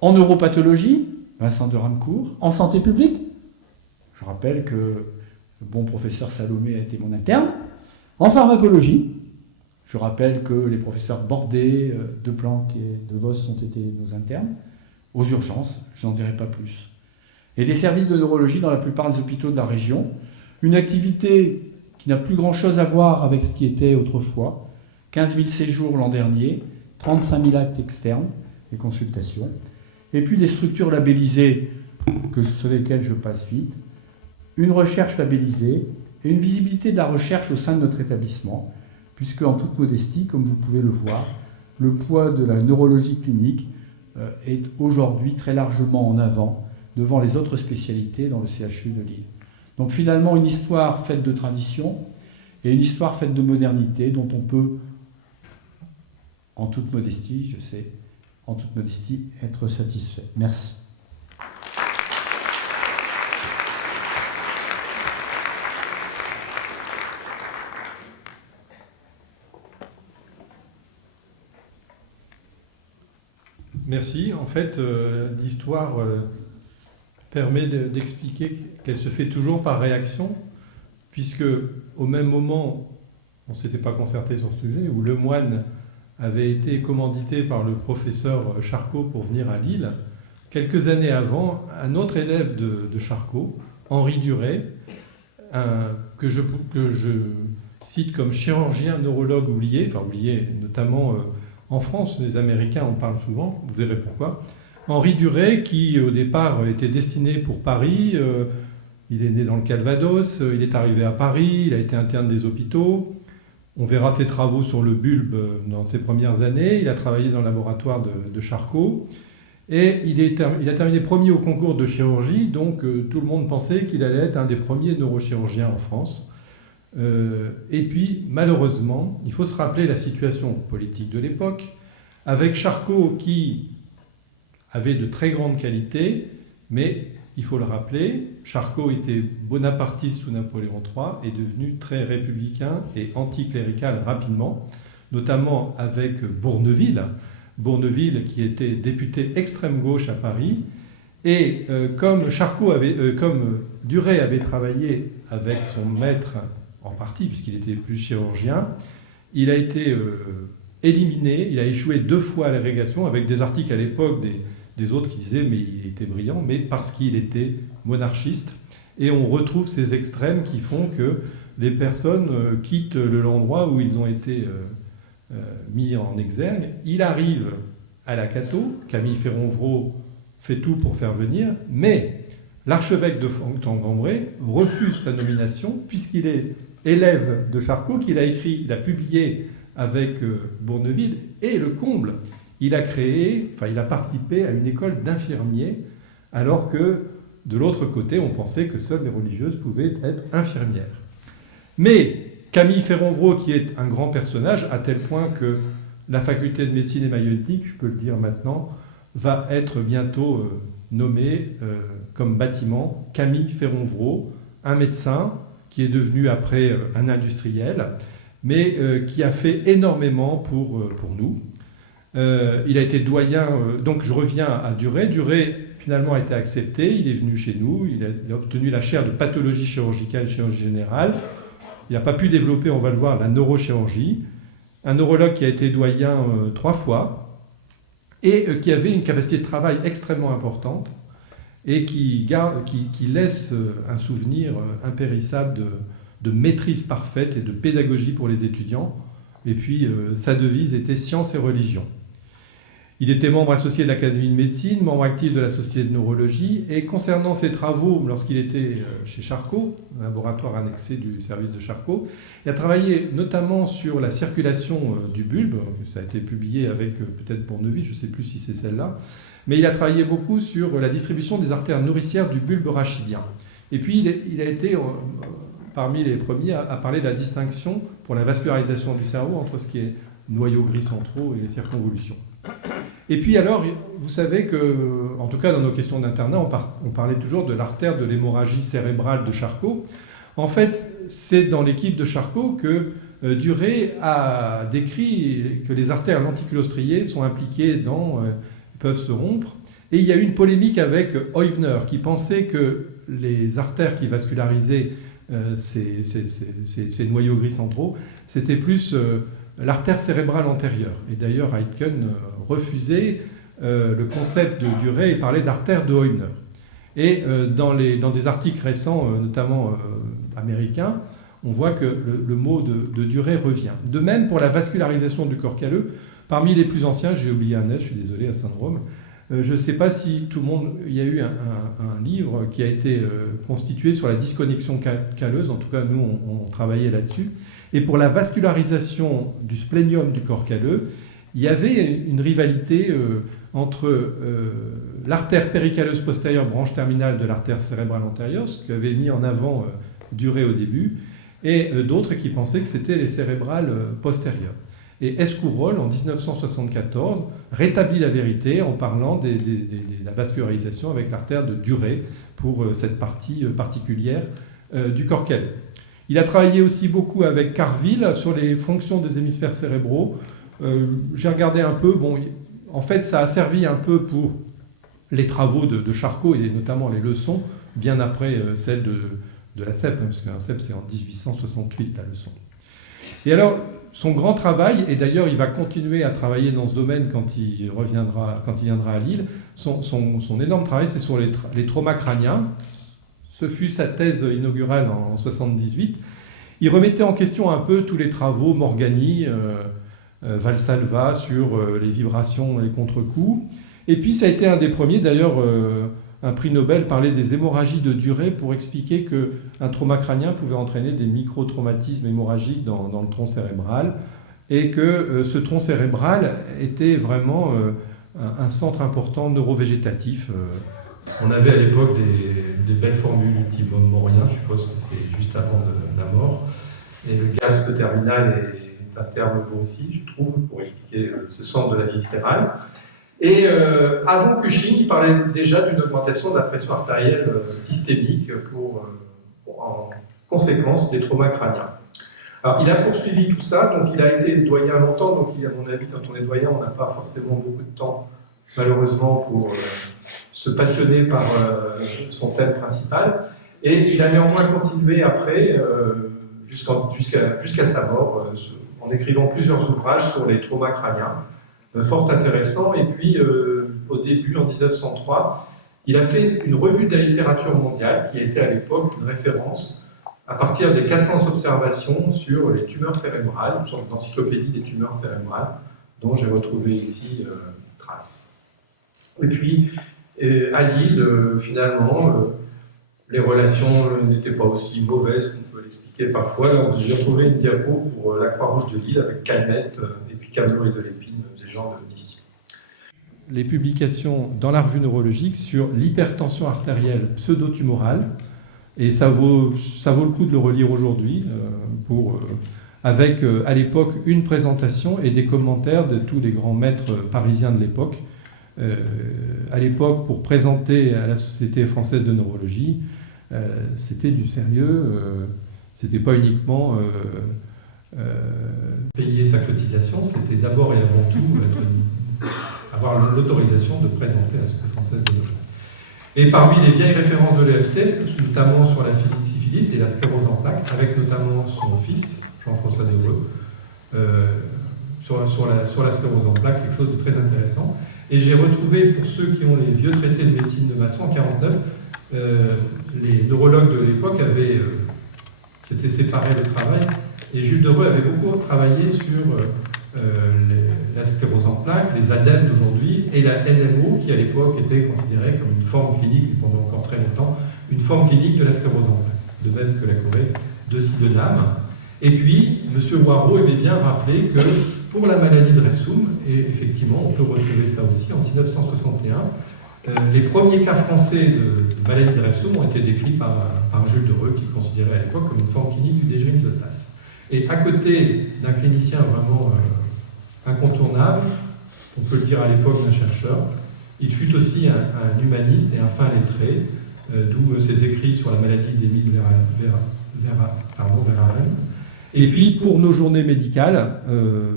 En neuropathologie, Vincent de Ramcourt. En santé publique, je rappelle que le bon professeur Salomé a été mon interne. En pharmacologie, je rappelle que les professeurs Bordet, De Planck et De Vos ont été nos internes. Aux urgences, je n'en dirai pas plus. Et des services de neurologie dans la plupart des hôpitaux de la région. Une activité qui n'a plus grand-chose à voir avec ce qui était autrefois. 15 000 séjours l'an dernier, 35 000 actes externes et consultations. Et puis des structures labellisées sur lesquelles je passe vite. Une recherche labellisée et une visibilité de la recherche au sein de notre établissement, puisque en toute modestie, comme vous pouvez le voir, le poids de la neurologie clinique est aujourd'hui très largement en avant devant les autres spécialités dans le CHU de Lille. Donc finalement, une histoire faite de tradition et une histoire faite de modernité dont on peut, en toute modestie, je sais, en toute modestie, être satisfait. Merci. Merci. En fait, l'histoire permet d'expliquer qu'elle se fait toujours par réaction, puisque au même moment, on ne s'était pas concerté sur ce sujet, où Lemoine avait été commandité par le professeur Charcot pour venir à Lille. Quelques années avant, un autre élève de Charcot, Henri Duret, que je cite comme chirurgien neurologue oublié notamment En France, les Américains en parlent souvent, vous verrez pourquoi. Henri Duret, qui au départ était destiné pour Paris, il est né dans le Calvados, il est arrivé à Paris, il a été interne des hôpitaux. On verra ses travaux sur le bulbe dans ses premières années. Il a travaillé dans le laboratoire de Charcot. Et il a terminé premier au concours de chirurgie, donc tout le monde pensait qu'il allait être un des premiers neurochirurgiens en France. Et puis, malheureusement, il faut se rappeler la situation politique de l'époque, avec Charcot qui avait de très grandes qualités, mais il faut le rappeler, Charcot était bonapartiste sous Napoléon III, est devenu très républicain et anticlérical rapidement, notamment avec Bourneville. Bourneville qui était député extrême gauche à Paris. Et comme Duret avait travaillé avec son maître en partie, puisqu'il était plus chirurgien, il a été éliminé, il a échoué 2 fois à l'agrégation, avec des articles à l'époque des autres qui disaient mais il était brillant, mais parce qu'il était monarchiste. Et on retrouve ces extrêmes qui font que les personnes quittent l'endroit où ils ont été mis en exergue. Il arrive à la Cato, Camille Ferronvreau fait tout pour faire venir, mais l'archevêque de Fontaine-Cambrai refuse sa nomination puisqu'il est élève de Charcot, qu'il a écrit, il a publié avec Bourneville, et le comble, il a participé à une école d'infirmiers, alors que de l'autre côté, on pensait que seules les religieuses pouvaient être infirmières. Mais Camille Ferronvreau, qui est un grand personnage, à tel point que la faculté de médecine et maïeutique, je peux le dire maintenant, va être bientôt nommée comme bâtiment Camille Ferronvreau, un médecin qui est devenu après un industriel, mais qui a fait énormément pour nous. Il a été doyen, donc je reviens à Duret. Duret, finalement, a été accepté, il est venu chez nous, il a obtenu la chaire de pathologie chirurgicale, chirurgie générale. Il n'a pas pu développer, on va le voir, la neurochirurgie. Un neurologue qui a été doyen 3 fois et qui avait une capacité de travail extrêmement importante et qui laisse un souvenir impérissable de maîtrise parfaite et de pédagogie pour les étudiants. Et puis, sa devise était « Science et religion ». Il était membre associé de l'Académie de médecine, membre actif de la Société de neurologie, et concernant ses travaux, lorsqu'il était chez Charcot, un laboratoire annexé du service de Charcot, il a travaillé notamment sur la circulation du bulbe, ça a été publié avec peut-être Bourneville, je ne sais plus si c'est celle-là, mais il a travaillé beaucoup sur la distribution des artères nourricières du bulbe rachidien. Et puis il a été parmi les premiers à parler de la distinction pour la vascularisation du cerveau entre ce qui est noyaux gris centraux et les circonvolutions. Et puis alors, vous savez que, en tout cas dans nos questions d'internat, on parlait toujours de l'artère de l'hémorragie cérébrale de Charcot. En fait, c'est dans l'équipe de Charcot que Duret a décrit que les artères lenticulostriées sont impliquées peuvent se rompre. Et il y a eu une polémique avec Heubner, qui pensait que les artères qui vascularisaient ces noyaux gris centraux, c'était plus l'artère cérébrale antérieure. Et d'ailleurs, Aitken refusait le concept de Duret et parlait d'artère de Heubner. Et dans des articles récents, notamment américains, on voit que le mot de Duret revient. De même, pour la vascularisation du corps calleux, parmi les plus anciens, j'ai oublié un je suis désolé, à Saint-Drôme, je ne sais pas si tout le monde... Il y a eu un livre qui a été constitué sur la disconnexion calleuse, en tout cas nous on travaillait là-dessus. Et pour la vascularisation du splénium du corps calleux, il y avait une rivalité entre l'artère péricalleuse postérieure, branche terminale de l'artère cérébrale antérieure, ce qu'avait mis en avant Duret au début, et d'autres qui pensaient que c'était les cérébrales postérieures. Et Escourolle, en 1974, rétablit la vérité en parlant de la vascularisation avec l'artère de Duret pour cette partie particulière du corps calleux. Il a travaillé aussi beaucoup avec Carville sur les fonctions des hémisphères cérébraux. J'ai regardé un peu, en fait ça a servi un peu pour les travaux de Charcot et notamment les leçons, bien après celles de la CEP, parce que la CEP c'est en 1868 la leçon. Et alors, son grand travail, et d'ailleurs il va continuer à travailler dans ce domaine quand il viendra à Lille, son énorme travail c'est sur les traumas crâniens. Ce fut sa thèse inaugurale en 1978. Il remettait en question un peu tous les travaux Morgagni, Valsalva sur les vibrations et les contre-coups. Et puis ça a été un des premiers, d'ailleurs, un prix Nobel parlait des hémorragies de durée pour expliquer qu'un trauma crânien pouvait entraîner des micro-traumatismes hémorragiques dans le tronc cérébral, et que ce tronc cérébral était vraiment un centre important neurovégétatif. On avait à l'époque des belles formules du type Morien, je suppose que c'est juste avant la mort. Et le gasp terminal est un terme beau aussi, je trouve, pour expliquer ce centre de la vie viscérale. Et avant Cushing, il parlait déjà d'une augmentation de la pression artérielle systémique en conséquence des traumas crâniens. Alors, il a poursuivi tout ça, donc il a été doyen longtemps, donc à mon avis, quand on est doyen, on n'a pas forcément beaucoup de temps, malheureusement, pour se passionner par son thème principal. Et il a néanmoins continué après, jusqu'à sa mort, en écrivant plusieurs ouvrages sur les traumas crâniens, fort intéressants. Et puis, au début, en 1903, il a fait une revue de la littérature mondiale, qui a été à l'époque une référence, à partir des 400 observations sur les tumeurs cérébrales, une sorte d'encyclopédie des tumeurs cérébrales, dont j'ai retrouvé ici trace. Et puis, à Lille, finalement, les relations n'étaient pas aussi mauvaises qu'on peut l'expliquer parfois. Donc, j'ai retrouvé une diapo pour la Croix-Rouge de Lille avec Calmette et puis Camelot et Delépine, des gens d'ici. Les publications dans la revue neurologique sur l'hypertension artérielle pseudo-tumorale, et ça vaut le coup de le relire aujourd'hui, avec à l'époque une présentation et des commentaires de tous les grands maîtres parisiens de l'époque. À l'époque, pour présenter à la Société française de neurologie, c'était du sérieux, c'était pas uniquement payer sa cotisation, c'était d'abord et avant tout avoir l'autorisation de présenter à la Société française de neurologie. Et parmi les vieilles références de l'EMC, notamment sur la syphilis et la sclérose en plaques, avec notamment son fils, Jean-François Devreux, sur la sclérose en plaques, quelque chose de très intéressant. Et j'ai retrouvé, pour ceux qui ont les vieux traités de médecine de Masson, en 1949, les neurologues de l'époque s'étaient séparés de travail, et Jules Devreux avait beaucoup travaillé sur la sclérose en plaques, les ADEM d'aujourd'hui, et la NMO, qui à l'époque était considérée comme une forme clinique, pendant encore très longtemps, une forme clinique de la sclérose en plaques, de même que la Corée de Sydenham. Et puis, M. Waro aimait bien rappeler que pour la maladie de Refsum, et effectivement, on peut retrouver ça aussi, en 1961, les premiers cas français de maladie de Refsum ont été décrits par Jules Devreux, qui le considérait à l'époque comme une forme clinique du dégénérisme de Tasse. Et à côté d'un clinicien vraiment incontournable, on peut le dire à l'époque d'un chercheur, il fut aussi un humaniste et un fin lettré, d'où ses écrits sur la maladie d'Émile Verhaeren. Et puis, pour nos journées médicales,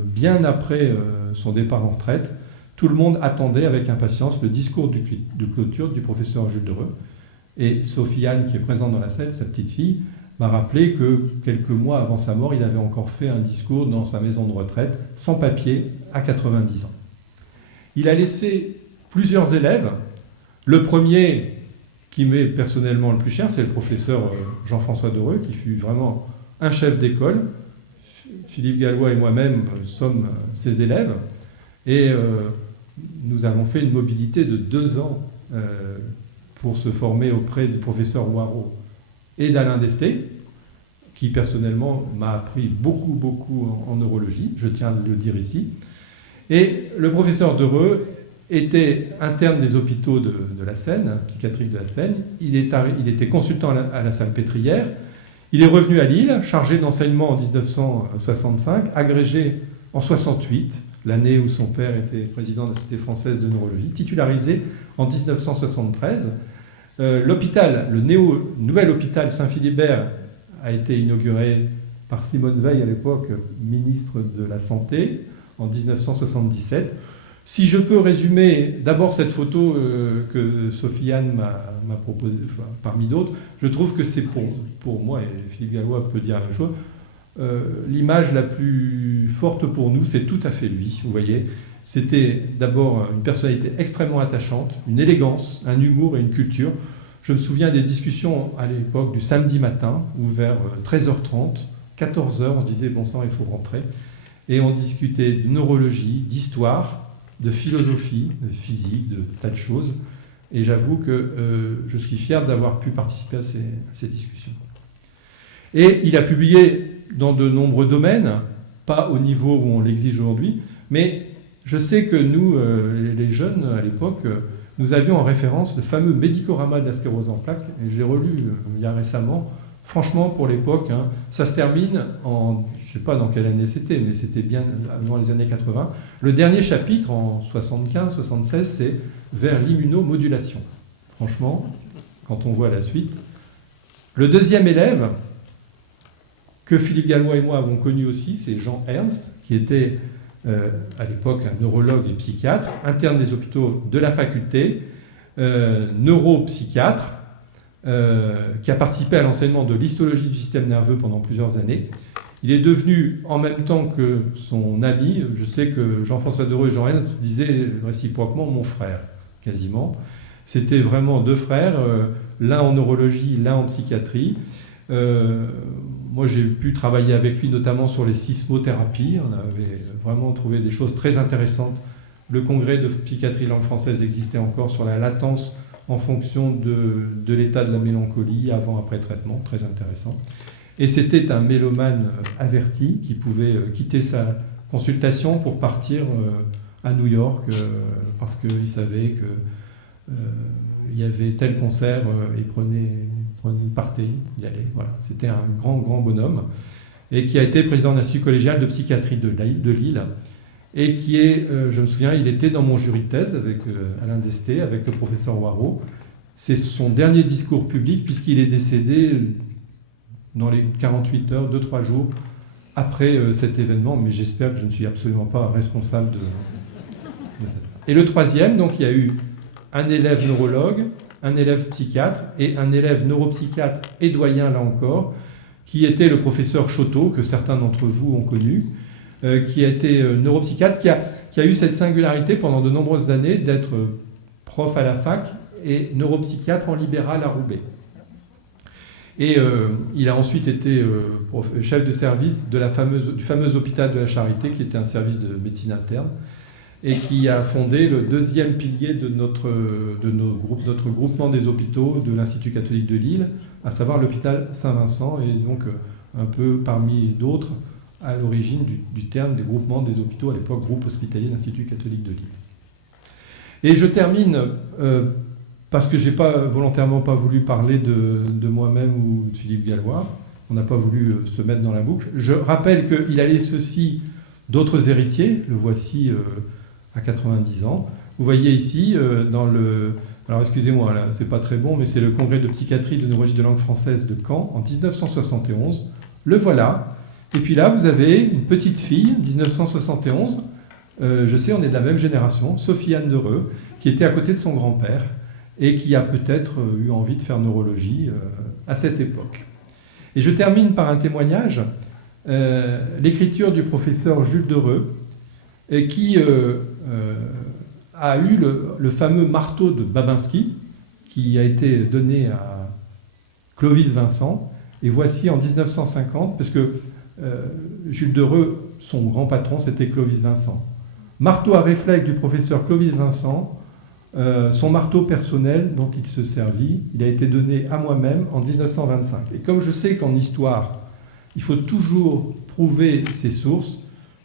bien après son départ en retraite, tout le monde attendait avec impatience le discours de clôture du professeur Jules Devreux. Et Sophie-Anne, qui est présente dans la salle, sa petite fille, m'a rappelé que quelques mois avant sa mort, il avait encore fait un discours dans sa maison de retraite, sans papier, à 90 ans. Il a laissé plusieurs élèves. Le premier, qui m'est personnellement le plus cher, c'est le professeur Jean-François Devreux, qui fut vraiment un chef d'école. Philippe Gallois et moi-même sommes ses élèves. Et nous avons fait une mobilité de 2 ans pour se former auprès du professeur Waro et d'Alain Desté, qui personnellement m'a appris beaucoup en neurologie, je tiens à le dire ici. Et le professeur Devreux était interne des hôpitaux de la Seine, psychiatrique de la Seine. Il était consultant à la Salpêtrière. Il est revenu à Lille, chargé d'enseignement en 1965, agrégé en 68, l'année où son père était président de la Société française de neurologie, titularisé en 1973. Le nouvel hôpital Saint-Philibert a été inauguré par Simone Veil, à l'époque ministre de la Santé, en 1977. Si je peux résumer d'abord cette photo que Sophie-Anne m'a proposée, enfin, parmi d'autres, je trouve que c'est pour moi, et Philippe Gallois peut dire la même chose, l'image la plus forte pour nous, c'est tout à fait lui, vous voyez. C'était d'abord une personnalité extrêmement attachante, une élégance, un humour et une culture. Je me souviens des discussions à l'époque du samedi matin, où vers 13h30, 14h, on se disait « bon sang, il faut rentrer ». Et on discutait de neurologie, d'histoire, de philosophie, de physique, de tas de choses. Et j'avoue que je suis fier d'avoir pu participer à ces discussions. Et il a publié dans de nombreux domaines, pas au niveau où on l'exige aujourd'hui, mais je sais que nous, les jeunes à l'époque, nous avions en référence le fameux Médicorama de la sclérose en plaques, et j'ai relu il y a récemment. Franchement, pour l'époque, hein, ça se termine en, je ne sais pas dans quelle année c'était, mais c'était bien avant les années 80. Le dernier chapitre, en 75-76, c'est vers l'immunomodulation. Franchement, quand on voit la suite. Le deuxième élève, que Philippe Gallois et moi avons connu aussi, c'est Jean Ernst, qui était à l'époque un neurologue et psychiatre, interne des hôpitaux de la faculté, neuropsychiatre, qui a participé à l'enseignement de l'histologie du système nerveux pendant plusieurs années. Il est devenu, en même temps que son ami, je sais que Jean-François Dereau et Jean Ernst disaient réciproquement mon frère, quasiment. C'était vraiment deux frères, l'un en neurologie, l'un en psychiatrie. Moi, j'ai pu travailler avec lui notamment sur les sismothérapies. On avait vraiment trouvé des choses très intéressantes. Le congrès de psychiatrie langue française existait encore sur la latence en fonction de l'état de la mélancolie, avant-après traitement, très intéressant. Et c'était un mélomane averti qui pouvait quitter sa consultation pour partir à New York parce qu'il savait qu'il y avait tel concert, il partait, il allait. Voilà. C'était un grand bonhomme et qui a été président de l'Institut collégial de psychiatrie de Lille. Et qui est, je me souviens, il était dans mon jury de thèse avec Alain Desté, avec le professeur Waro. C'est son dernier discours public, puisqu'il est décédé dans les 48 heures, 2-3 jours après cet événement, mais j'espère que je ne suis absolument pas responsable de ça. Et le troisième, donc il y a eu un élève neurologue, un élève psychiatre, et un élève neuropsychiatre et doyen, là encore, qui était le professeur Choteau, que certains d'entre vous ont connu, qui a été neuropsychiatre, qui a eu cette singularité pendant de nombreuses années d'être prof à la fac et neuropsychiatre en libéral à Roubaix. Et il a ensuite été chef de service du fameux hôpital de la Charité, qui était un service de médecine interne, et qui a fondé le deuxième pilier de notre groupement des hôpitaux de l'Institut catholique de Lille, à savoir l'hôpital Saint-Vincent, et donc un peu parmi d'autres, à l'origine du terme des groupements des hôpitaux, à l'époque groupe hospitalier de l'Institut catholique de Lille. Et je termine, parce que je n'ai volontairement pas voulu parler de moi-même ou de Philippe Gallois, on n'a pas voulu se mettre dans la boucle. Je rappelle qu'il a laissé aussi d'autres héritiers, le voici à 90 ans. Vous voyez ici, dans le... Alors excusez-moi, là, c'est pas très bon, mais c'est le congrès de psychiatrie de neurologie de langue française de Caen, en 1971. Le voilà. Et puis là, vous avez une petite fille, 1971, je sais, on est de la même génération, Sophie-Anne Dereux, qui était à côté de son grand-père et qui a peut-être eu envie de faire neurologie à cette époque. Et je termine par un témoignage, l'écriture du professeur Jules Dereux, qui a eu le fameux marteau de Babinski, qui a été donné à Clovis Vincent, et voici en 1950, parce que Jules Dereux, son grand patron, c'était Clovis Vincent. Marteau à réflexe du professeur Clovis Vincent, son marteau personnel dont il se servit, il a été donné à moi-même en 1925. Et comme je sais qu'en histoire, il faut toujours prouver ses sources,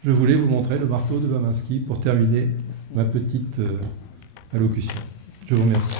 je voulais vous montrer le marteau de Babinski pour terminer ma petite allocution. Je vous remercie.